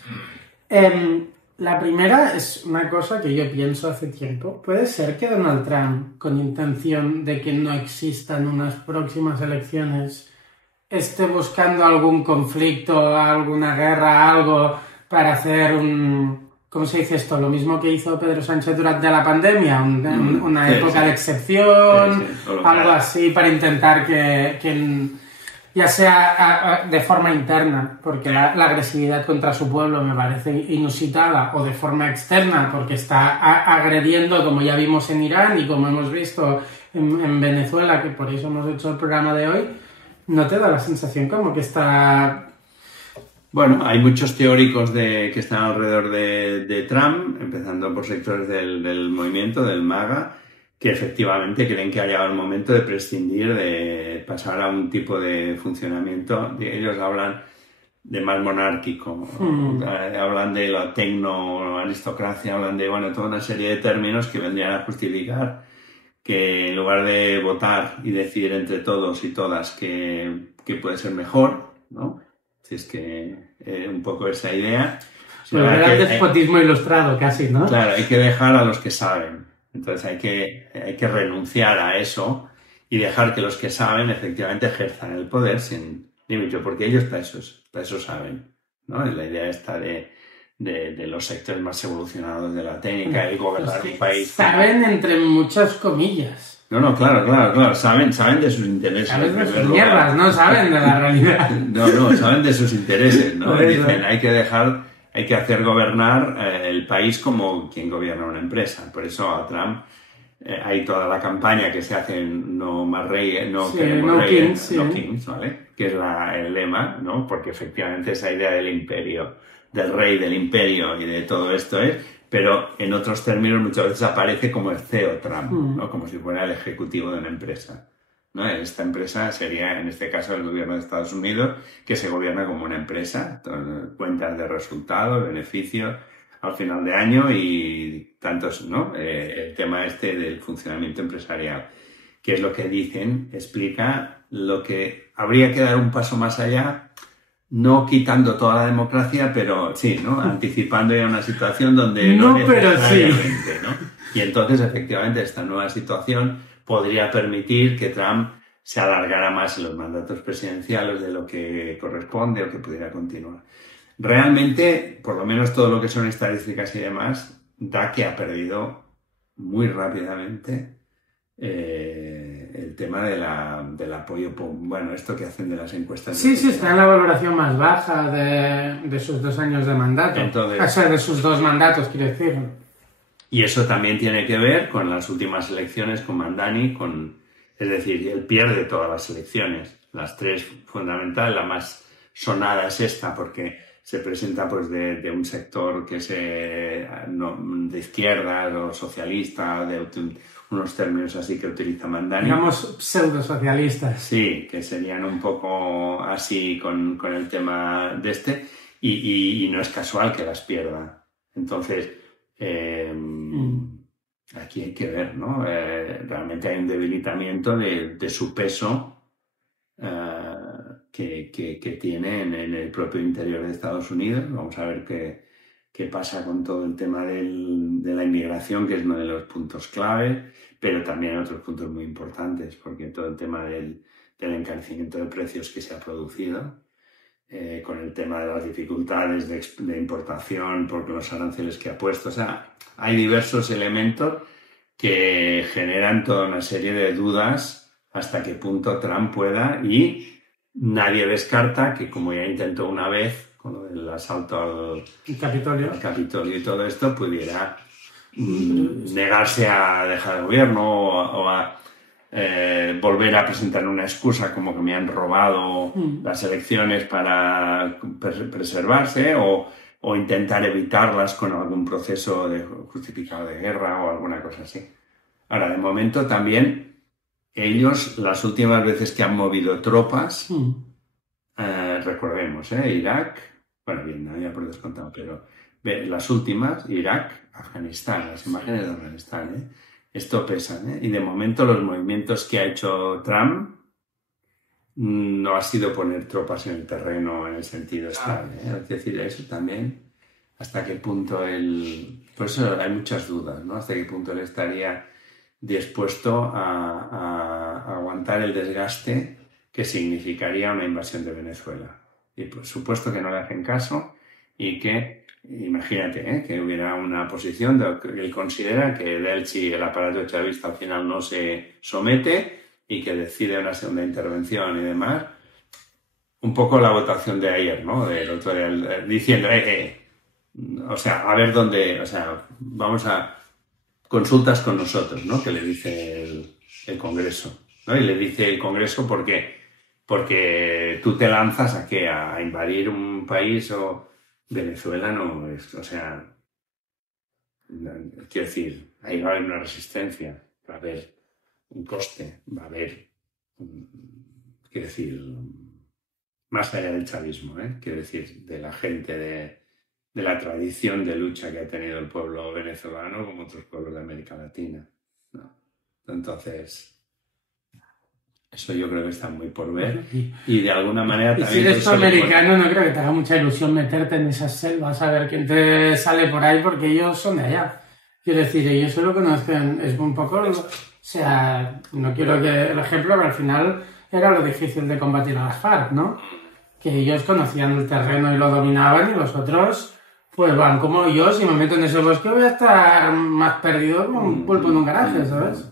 La primera es una cosa que yo pienso hace tiempo. ¿Puede ser que Donald Trump, con intención de que no existan unas próximas elecciones, esté buscando algún conflicto, alguna guerra, algo para hacer ¿cómo se dice esto? Lo mismo que hizo Pedro Sánchez durante la pandemia, una época de excepción, algo así, para intentar que ya sea de forma interna, porque la agresividad contra su pueblo me parece inusitada, o de forma externa, porque está agrediendo, como ya vimos en Irán y como hemos visto en Venezuela, que por eso hemos hecho el programa de hoy? ¿No te da la sensación como que está...? Bueno, hay muchos teóricos que están alrededor de Trump, empezando por sectores del movimiento, del MAGA, que efectivamente creen que ha llegado el momento de prescindir, de pasar a un tipo de funcionamiento. Ellos hablan de más monárquico, hablan de la tecno-aristocracia, hablan de toda una serie de términos que vendrían a justificar que en lugar de votar y decidir entre todos y todas que puede ser mejor, ¿no? Si es que un poco esa idea. Era el despotismo ilustrado casi, ¿no? Claro, hay que dejar a los que saben. Entonces hay que renunciar a eso y dejar que los que saben efectivamente ejerzan el poder sin límite, porque ellos para eso saben, ¿no? Es la idea esta de los sectores más evolucionados de la técnica, el gobernar un país. Saben entre muchas comillas. No, claro. Saben de sus intereses. Saben de sus mierdas, no saben de la realidad. No, saben de sus intereses, ¿no? Dicen, hay que hacer gobernar el país como quien gobierna una empresa. Por eso a Trump hay toda la campaña que se hace en No más reyes, no kings, ¿vale? Que es el lema, ¿no? Porque efectivamente esa idea del imperio, del rey, del imperio y de todo esto pero en otros términos muchas veces aparece como el CEO Trump, ¿no? Como si fuera el ejecutivo de una empresa, ¿no? Esta empresa sería, en este caso, el gobierno de Estados Unidos, que se gobierna como una empresa, cuentas de resultados, beneficios al final de año y tantos, ¿no? El tema del funcionamiento empresarial, que es lo que dicen, explica lo que habría que dar un paso más allá, no quitando toda la democracia, pero sí, ¿no? Anticipando ya una situación donde no necesariamente, ¿no? Y entonces, efectivamente, esta nueva situación podría permitir que Trump se alargara más en los mandatos presidenciales de lo que corresponde o que pudiera continuar. Realmente, por lo menos todo lo que son estadísticas y demás, da que ha perdido muy rápidamente el tema del apoyo, esto que hacen de las encuestas. Sí, está en la valoración más baja de sus 2 años de mandato. Entonces, o sea, de sus 2 mandatos, quiero decir. Y eso también tiene que ver con las últimas elecciones con Mandani, es decir, él pierde todas las elecciones, las 3 fundamentales, la más sonada es esta, porque se presenta pues de un sector que es de izquierda o socialista, de unos términos así que utiliza Mandani. Digamos pseudo-socialistas. Sí, que serían un poco así con el tema de y no es casual que las pierda. Entonces, aquí hay que ver, ¿no? Realmente hay un debilitamiento de su peso que tienen en el propio interior de Estados Unidos. Vamos a ver qué pasa con todo el tema de la inmigración, que es uno de los puntos clave, pero también otros puntos muy importantes, porque todo el tema del encarecimiento de precios que se ha producido, con el tema de las dificultades de importación, porque los aranceles que ha puesto, o sea, hay diversos elementos que generan toda una serie de dudas hasta qué punto Trump pueda, y nadie descarta que, como ya intentó una vez con lo del asalto al Capitolio y todo esto, pudiera negarse a dejar el gobierno o a volver a presentar una excusa como que me han robado las elecciones para preservarse, o intentar evitarlas con algún proceso justificado de guerra o alguna cosa así. Ahora, de momento también ellos, las últimas veces que han movido tropas, recordemos, Irak, bueno, Vietnam ya por descontado, pero las últimas, Irak, Afganistán, las imágenes de Afganistán, esto pesa, y de momento los movimientos que ha hecho Trump no ha sido poner tropas en el terreno en el sentido estable, es decir, eso también, hasta qué punto por eso hay muchas dudas, ¿no? Hasta qué punto él estaría dispuesto a aguantar el desgaste que significaría una invasión de Venezuela. Y por supuesto que no le hacen caso, y que, imagínate, que hubiera una posición de que él considera que el aparato chavista al final no se somete y que decide una segunda intervención y demás. Un poco la votación de ayer, ¿no? Del otro día, diciendo, o sea, a ver dónde, o sea, vamos a consultas con nosotros, ¿no? Que le dice el Congreso, ¿no? Y le dice el Congreso porque tú te lanzas a invadir un país, o Venezuela no es, o sea, quiero decir, ahí va a haber una resistencia, va a haber un coste, va a haber, quiero decir, más allá del chavismo, quiero decir, de la gente, de la tradición de lucha que ha tenido el pueblo venezolano como otros pueblos de América Latina, ¿no? Entonces, eso yo creo que está muy por ver, y de alguna manera y también... si eres americano, no creo que te haga mucha ilusión meterte en esas selvas a ver quién te sale por ahí, porque ellos son de allá. Quiero decir, ellos solo conocen, es un poco... O sea, no quiero que el ejemplo, pero al final era lo difícil de combatir a las FARC, ¿no? Que ellos conocían el terreno y lo dominaban, y los otros pues van como yo, si me meto en ese bosque voy a estar más perdido como un pulpo en un garaje, ¿sabes?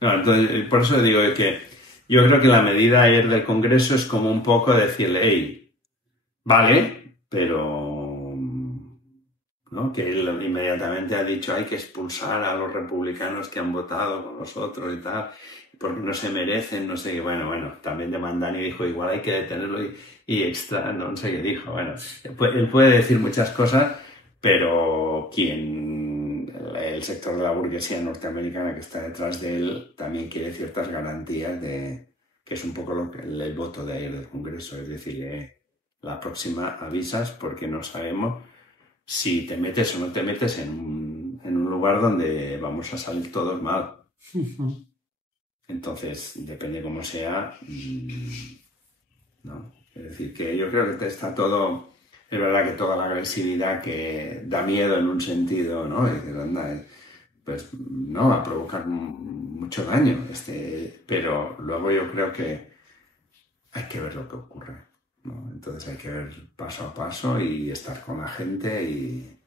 No, entonces, por eso digo que yo creo que la medida ayer del Congreso es como un poco decirle, hey, vale, pero... ¿no? Que él inmediatamente ha dicho hay que expulsar a los republicanos que han votado con nosotros y tal, porque no se merecen, no sé qué. Bueno, también de Mandani dijo igual hay que detenerlo y extra, no sé qué dijo. Bueno, él puede decir muchas cosas, pero el sector de la burguesía norteamericana que está detrás de él también quiere ciertas garantías que es un poco el voto de ayer del Congreso, es decir, la próxima avisas porque no sabemos si te metes o no te metes en un lugar donde vamos a salir todos mal. Entonces, depende cómo sea, ¿no? Es decir, que yo creo que está todo... Es verdad que toda la agresividad que da miedo en un sentido, ¿no? Pues, ¿no? Va a provocar mucho daño. Pero luego yo creo que hay que ver lo que ocurre, ¿no? Entonces hay que ver paso a paso y estar con la gente y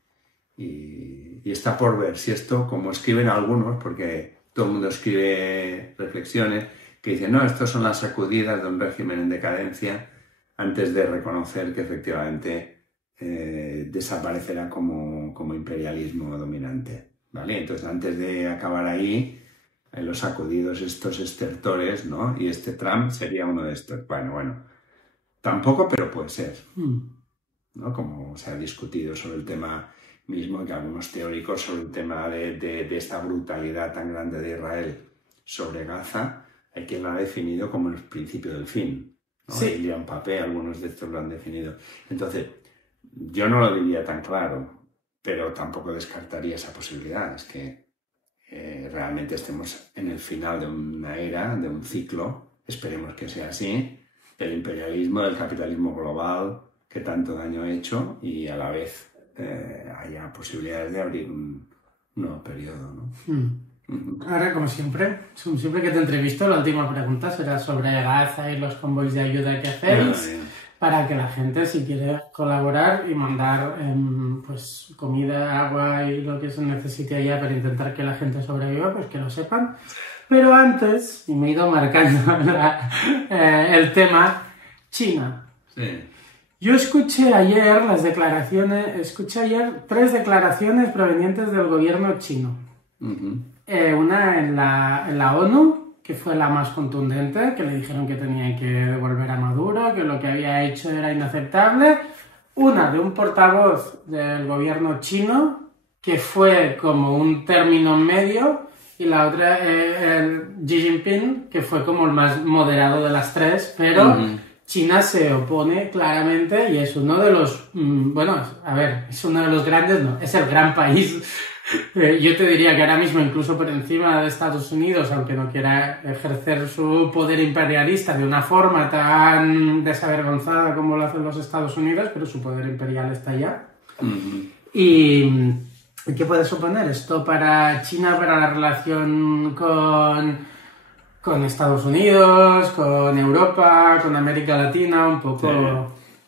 está por ver si esto, como escriben algunos, porque todo el mundo escribe reflexiones que dicen, no, estas son las sacudidas de un régimen en decadencia antes de reconocer que efectivamente desaparecerá como imperialismo dominante, ¿vale? Entonces antes de acabar ahí, los sacudidos, estos estertores, ¿no? Y Trump sería uno de estos. Bueno, tampoco, pero puede ser, ¿no? Como se ha discutido sobre el tema mismo, que algunos teóricos sobre el tema de esta brutalidad tan grande de Israel sobre Gaza, hay quien lo ha definido como el principio del fin, ¿no? Sí. Ilian Papé, algunos de estos lo han definido. Entonces, yo no lo diría tan claro, pero tampoco descartaría esa posibilidad. Es que realmente estemos en el final de una era, de un ciclo, esperemos que sea así, del imperialismo, del capitalismo global que tanto daño ha hecho y a la vez haya posibilidades de abrir un nuevo periodo, ¿no? Ahora, como siempre que te entrevisto, la última pregunta será sobre Gaza y los convoys de ayuda que hacéis, para que la gente, si quiere colaborar y mandar pues comida, agua y lo que se necesite allá para intentar que la gente sobreviva, pues que lo sepan. Pero antes, y me he ido marcando el tema, China. Sí. Yo escuché ayer 3 declaraciones provenientes del gobierno chino. Una en la ONU, que fue la más contundente, que le dijeron que tenían que devolver a Maduro, que lo que había hecho era inaceptable. Una de un portavoz del gobierno chino, que fue como un término medio, y la otra, el Xi Jinping, que fue como el más moderado de las tres, pero China se opone claramente y es uno de los, es uno de los grandes, no, es el gran país. Yo te diría que ahora mismo, incluso por encima de Estados Unidos, aunque no quiera ejercer su poder imperialista de una forma tan desavergonzada como lo hacen los Estados Unidos, pero su poder imperial está allá. Y ¿qué puede suponer esto para China, para la relación con Estados Unidos, con Europa, con América Latina, un poco? Sí.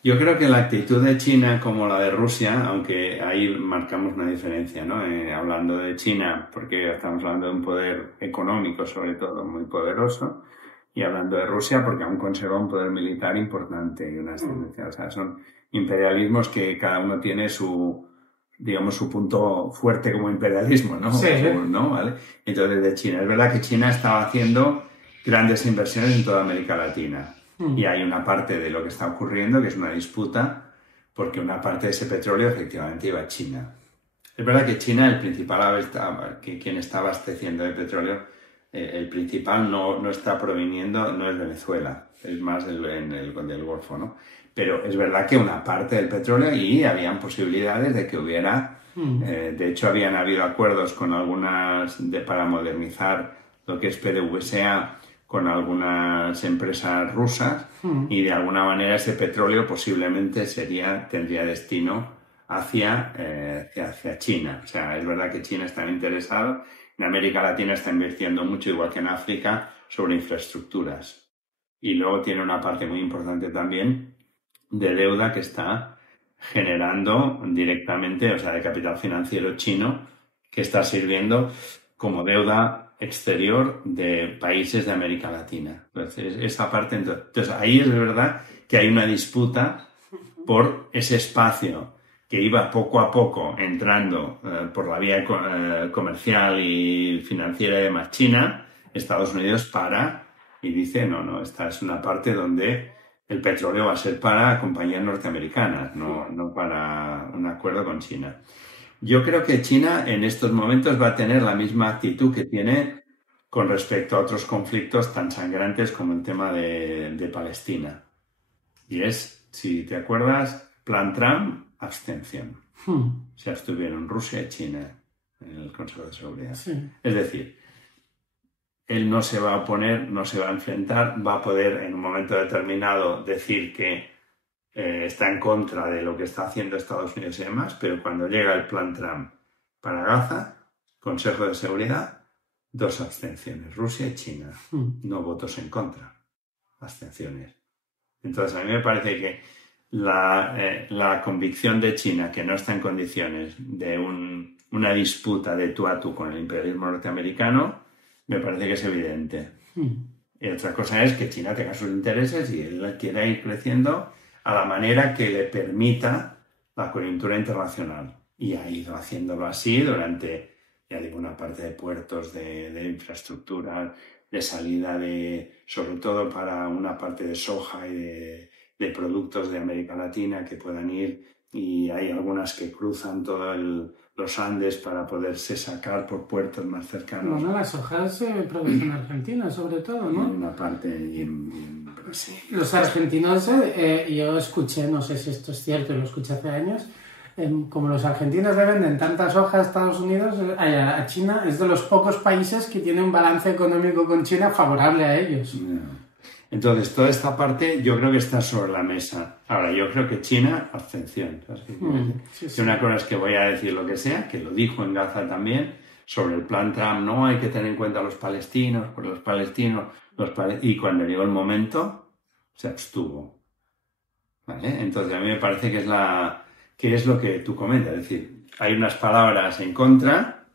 Yo creo que la actitud de China como la de Rusia, aunque ahí marcamos una diferencia, ¿no? Hablando de China, porque estamos hablando de un poder económico, sobre todo, muy poderoso, y hablando de Rusia, porque aún conserva un poder militar importante y una ascendencia. O sea, son imperialismos que cada uno tiene su punto fuerte como imperialismo, ¿no? Sí. ¿No? ¿Vale? Entonces, de China. Es verdad que China estaba haciendo grandes inversiones en toda América Latina. Y hay una parte de lo que está ocurriendo que es una disputa, porque una parte de ese petróleo efectivamente iba a China. Es verdad que China, el principal, quien está abasteciendo de petróleo, el principal no está proviniendo, no es Venezuela, es más del Golfo, ¿no? Pero es verdad que una parte del petróleo, y habían posibilidades de que hubiera, de hecho habían habido acuerdos con para modernizar lo que es PDVSA, con algunas empresas rusas, y de alguna manera ese petróleo posiblemente tendría destino hacia China. O sea, es verdad que China está interesado, en América Latina está invirtiendo mucho, igual que en África, sobre infraestructuras. Y luego tiene una parte muy importante también de deuda que está generando directamente, o sea, de capital financiero chino, que está sirviendo como deuda exterior de países de América Latina. Entonces, esa parte, entonces ahí es verdad que hay una disputa por ese espacio que iba poco a poco entrando por la vía comercial y financiera y demás China. Estados Unidos y dice, no, esta es una parte donde el petróleo va a ser para compañías norteamericanas, no para un acuerdo con China. Yo creo que China en estos momentos va a tener la misma actitud que tiene con respecto a otros conflictos tan sangrantes como el tema de Palestina. Y es, si te acuerdas, plan Trump, abstención. Se abstuvieron Rusia y China en el Consejo de Seguridad. Sí. Es decir, él no se va a oponer, no se va a enfrentar, va a poder en un momento determinado decir que está en contra de lo que está haciendo Estados Unidos y demás, pero cuando llega el plan Trump para Gaza, Consejo de Seguridad, 2 abstenciones, Rusia y China, no votos en contra, abstenciones. Entonces a mí me parece que la convicción de China, que no está en condiciones de una disputa de tú a tú con el imperialismo norteamericano, me parece que es evidente. Y otra cosa es que China tenga sus intereses y él quiera ir creciendo a la manera que le permita la coyuntura internacional. Y ha ido haciéndolo así durante, ya digo, una parte de puertos, de infraestructura, de salida sobre todo para una parte de soja y de productos de América Latina que puedan ir, y hay algunas que cruzan todos los Andes para poderse sacar por puertos más cercanos. Bueno, las sojas se producen en Argentina, sobre todo, ¿no? En una parte en Brasil. Los argentinos, yo escuché, no sé si esto es cierto, lo escuché hace años, como los argentinos le venden tantas hojas a Estados Unidos, a China, es de los pocos países que tiene un balance económico con China favorable a ellos. Entonces, toda esta parte yo creo que está sobre la mesa. Ahora, yo creo que China, abstención. ¿Sabes qué quiero decir? Sí, sí. Que una cosa es que voy a decir lo que sea, que lo dijo en Gaza también, sobre el plan Trump, no hay que tener en cuenta a los palestinos, porque los palestinos, y cuando llegó el momento, se abstuvo. ¿Vale? Entonces, a mí me parece que es lo que tú comentas, es decir, hay unas palabras en contra,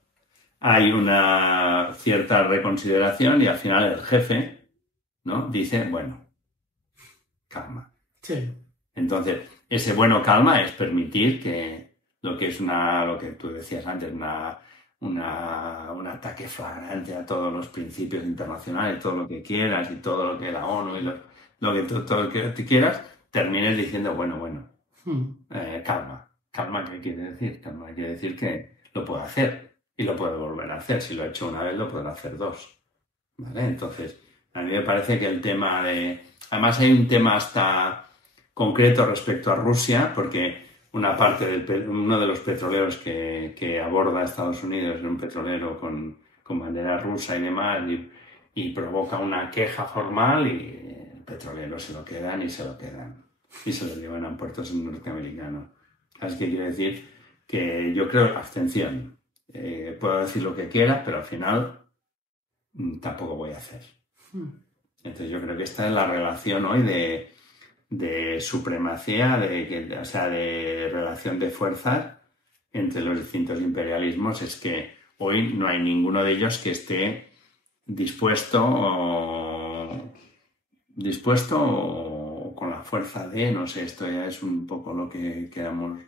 hay una cierta reconsideración y al final el jefe, ¿no? Dice, bueno, calma. Sí. Entonces, ese bueno calma es permitir que lo que es lo que tú decías antes, un ataque flagrante a todos los principios internacionales, todo lo que quieras y todo lo que la ONU y todo lo que te quieras, termines diciendo, bueno, calma. Calma, ¿qué quiere decir? Calma quiere decir que lo puedo hacer y lo puedo volver a hacer. Si lo he hecho una vez, lo puedo hacer dos. ¿Vale? Entonces, a mí me parece que el tema Además, hay un tema hasta concreto respecto a Rusia, porque uno de los petroleros que aborda Estados Unidos es un petrolero con bandera rusa y demás, y provoca una queja formal y el petrolero se lo quedan. Y se lo llevan a puertos norteamericanos. ¿Sabes qué quiere decir? Que yo creo abstención. Puedo decir lo que quiera, pero al final tampoco voy a hacer. Entonces yo creo que esta es la relación hoy de supremacía, de relación de fuerzas entre los distintos imperialismos. Es que hoy no hay ninguno de ellos que esté dispuesto o con la fuerza no sé, esto ya es un poco lo que queramos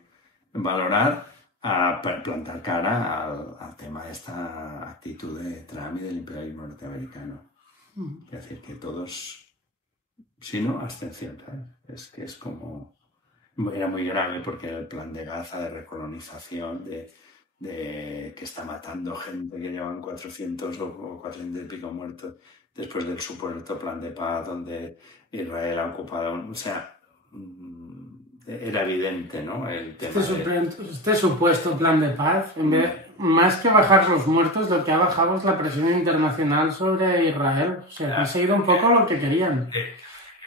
valorar, a plantar cara al tema de esta actitud de Trump y del imperialismo norteamericano. Es decir, que todos, si no, abstención, ¿sabes? Es que es como... Era muy grave porque el plan de Gaza, de recolonización, de que está matando gente, que llevan 400 o 400 y pico muertos después del supuesto plan de paz donde Israel ha ocupado... O sea, era evidente, ¿no? El tema Este supuesto plan de paz, más que bajar los muertos, lo que ha bajado es la presión internacional sobre Israel. O sea, ha conseguido un poco lo que querían.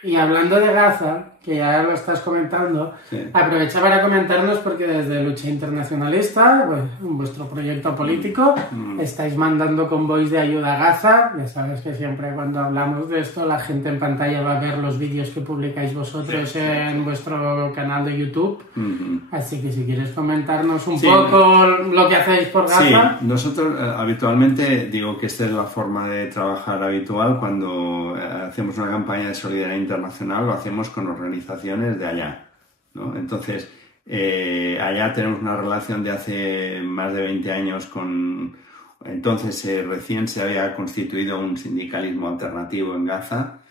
Y hablando de Gaza, que ya lo estás comentando, sí. Aprovecha para comentarnos porque desde Lucha Internacionalista, pues, vuestro proyecto político, estáis mandando convoys de ayuda a Gaza. Ya sabes que siempre cuando hablamos de esto la gente en pantalla va a ver los vídeos que publicáis vosotros en vuestro canal de YouTube. Así que si quieres comentarnos un poco lo que hacéis por Gaza. Sí, nosotros habitualmente digo que esta es la forma de trabajar habitual cuando hacemos una campaña de solidaridad internacional, lo hacemos con organizaciones de allá, ¿no? Entonces, allá tenemos una relación de hace más de 20 años entonces recién se había constituido un sindicalismo alternativo en Gaza,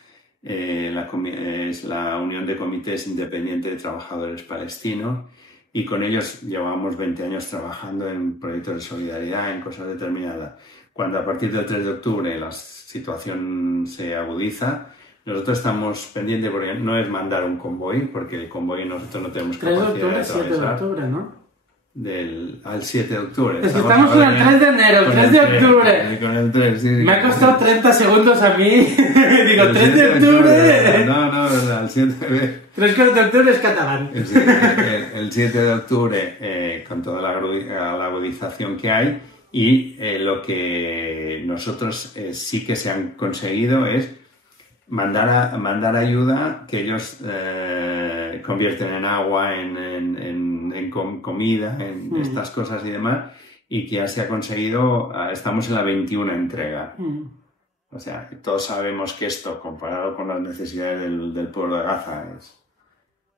es la Unión de Comités Independientes de Trabajadores Palestinos, y con ellos llevamos 20 años trabajando en proyectos de solidaridad, en cosas determinadas. Cuando a partir del 3 de octubre la situación se agudiza, nosotros estamos pendientes, porque no es mandar un convoy, porque el convoy nosotros no tenemos capacidad de atravesar. 7 de octubre, ¿no? Al 7 de octubre. Es que estamos con el 3 de enero, el 3 de octubre. Con el 3, sí. Me ha costado 30 segundos a mí. Digo, 3 de octubre. No, al 7 de... 3 de octubre es catalán. El 7 de octubre, con toda la agudización que hay, y lo que nosotros sí que se han conseguido es mandar ayuda que ellos convierten en agua, en comida, en estas cosas y demás, y que ya se ha conseguido, estamos en la 21 entrega. O sea, todos sabemos que esto, comparado con las necesidades del pueblo de Gaza,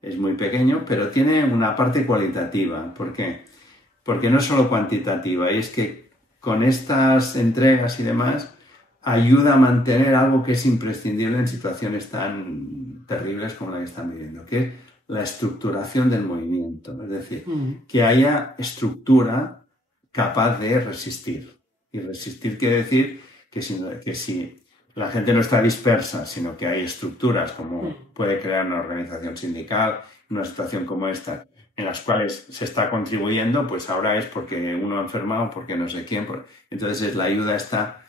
es muy pequeño, pero tiene una parte cualitativa. ¿Por qué? Porque no es solo cuantitativa, y es que con estas entregas y demás ayuda a mantener algo que es imprescindible en situaciones tan terribles como la que están viviendo, que es la estructuración del movimiento. Es decir, que haya estructura capaz de resistir. Y resistir quiere decir que si la gente no está dispersa, sino que hay estructuras, como puede crear una organización sindical, una situación como esta, en las cuales se está contribuyendo, pues ahora es porque uno ha enfermado, porque no sé quién. Entonces la ayuda está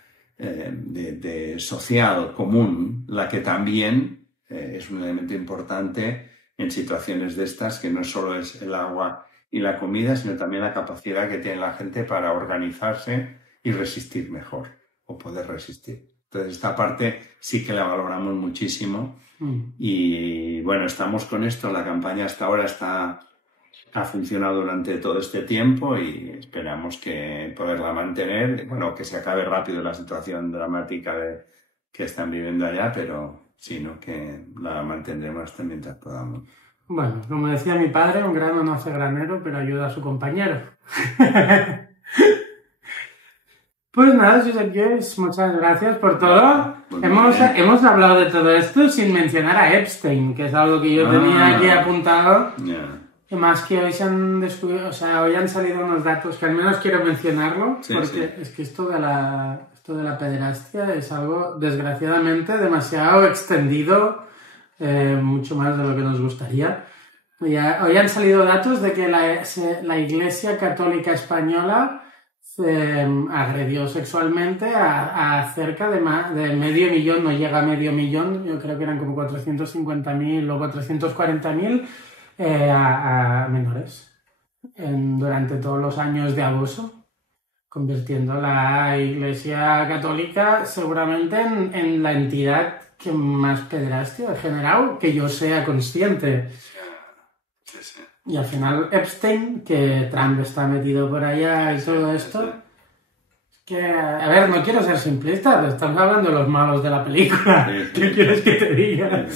social común, la que también es un elemento importante en situaciones de estas, que no solo es el agua y la comida, sino también la capacidad que tiene la gente para organizarse y resistir mejor, o poder resistir. Entonces, esta parte sí que la valoramos muchísimo. Y bueno, estamos con esto. La campaña hasta ahora ha funcionado durante todo este tiempo y esperamos que poderla mantener. Bueno, que se acabe rápido la situación dramática que están viviendo allá, pero sino que la mantendremos hasta mientras podamos. Bueno, como decía mi padre, un grano no hace granero, pero ayuda a su compañero. Pues nada, Josep Lluís, muchas gracias por todo. Hemos hablado de todo esto sin mencionar a Epstein, que es algo que yo tenía aquí apuntado. Y más que hoy se han descubierto, o sea, hoy han salido unos datos que al menos quiero mencionarlo, porque es que esto de la pederastia es algo, desgraciadamente, demasiado extendido, mucho más de lo que nos gustaría. Hoy han salido datos de que la Iglesia Católica Española agredió sexualmente a cerca de medio millón, no llega a medio millón, yo creo que eran como 450.000 o 440.000 a menores durante todos los años de abuso, convirtiendo la Iglesia Católica seguramente en la entidad que más pederastia ha generado, que yo sea consciente. Y al final Epstein, que Trump está metido por allá y todo esto, que, a ver, no quiero ser simplista, pero estamos hablando de los malos de la película. ¿Qué quieres que te diga?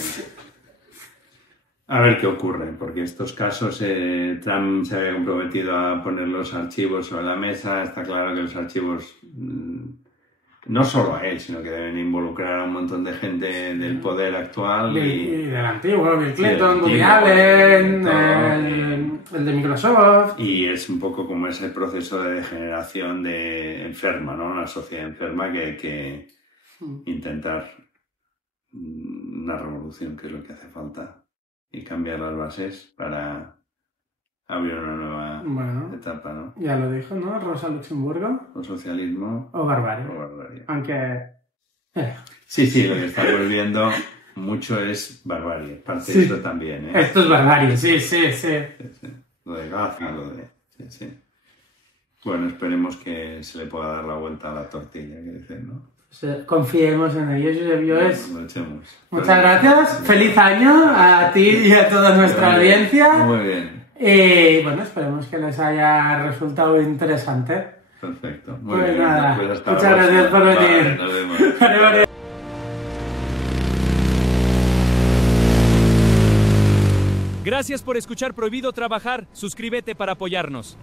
A ver qué ocurre, porque estos casos Trump se había comprometido a poner los archivos sobre la mesa. Está claro que los archivos, no solo a él, sino que deben involucrar a un montón de gente del poder actual. Y del antiguo, Bill Clinton, Woody Allen, el de Microsoft. Y es un poco como ese proceso de degeneración enferma, ¿no? Una sociedad enferma que intentar una revolución, que es lo que hace falta, y cambiar las bases para abrir una nueva etapa, ¿no? Ya lo dijo, ¿no? Rosa Luxemburgo. O socialismo. O barbarie. Aunque... Sí, lo que estamos viendo mucho es barbarie. Parte de esto también, ¿eh? Esto es barbarie, sí. Lo de Gaza, Sí. Bueno, esperemos que se le pueda dar la vuelta a la tortilla, que dicen, ¿no? Confiemos en ello, Josep Lluís. Lo echemos. Muchas gracias. Feliz año a ti y a toda nuestra audiencia. Muy bien. Y bueno, esperemos que les haya resultado interesante. Perfecto. Muy pues bien. Nada, pues hasta muchas gracias por venir. Vale, nos vemos. Vale. Gracias por escuchar Prohibido Trabajar. Suscríbete para apoyarnos.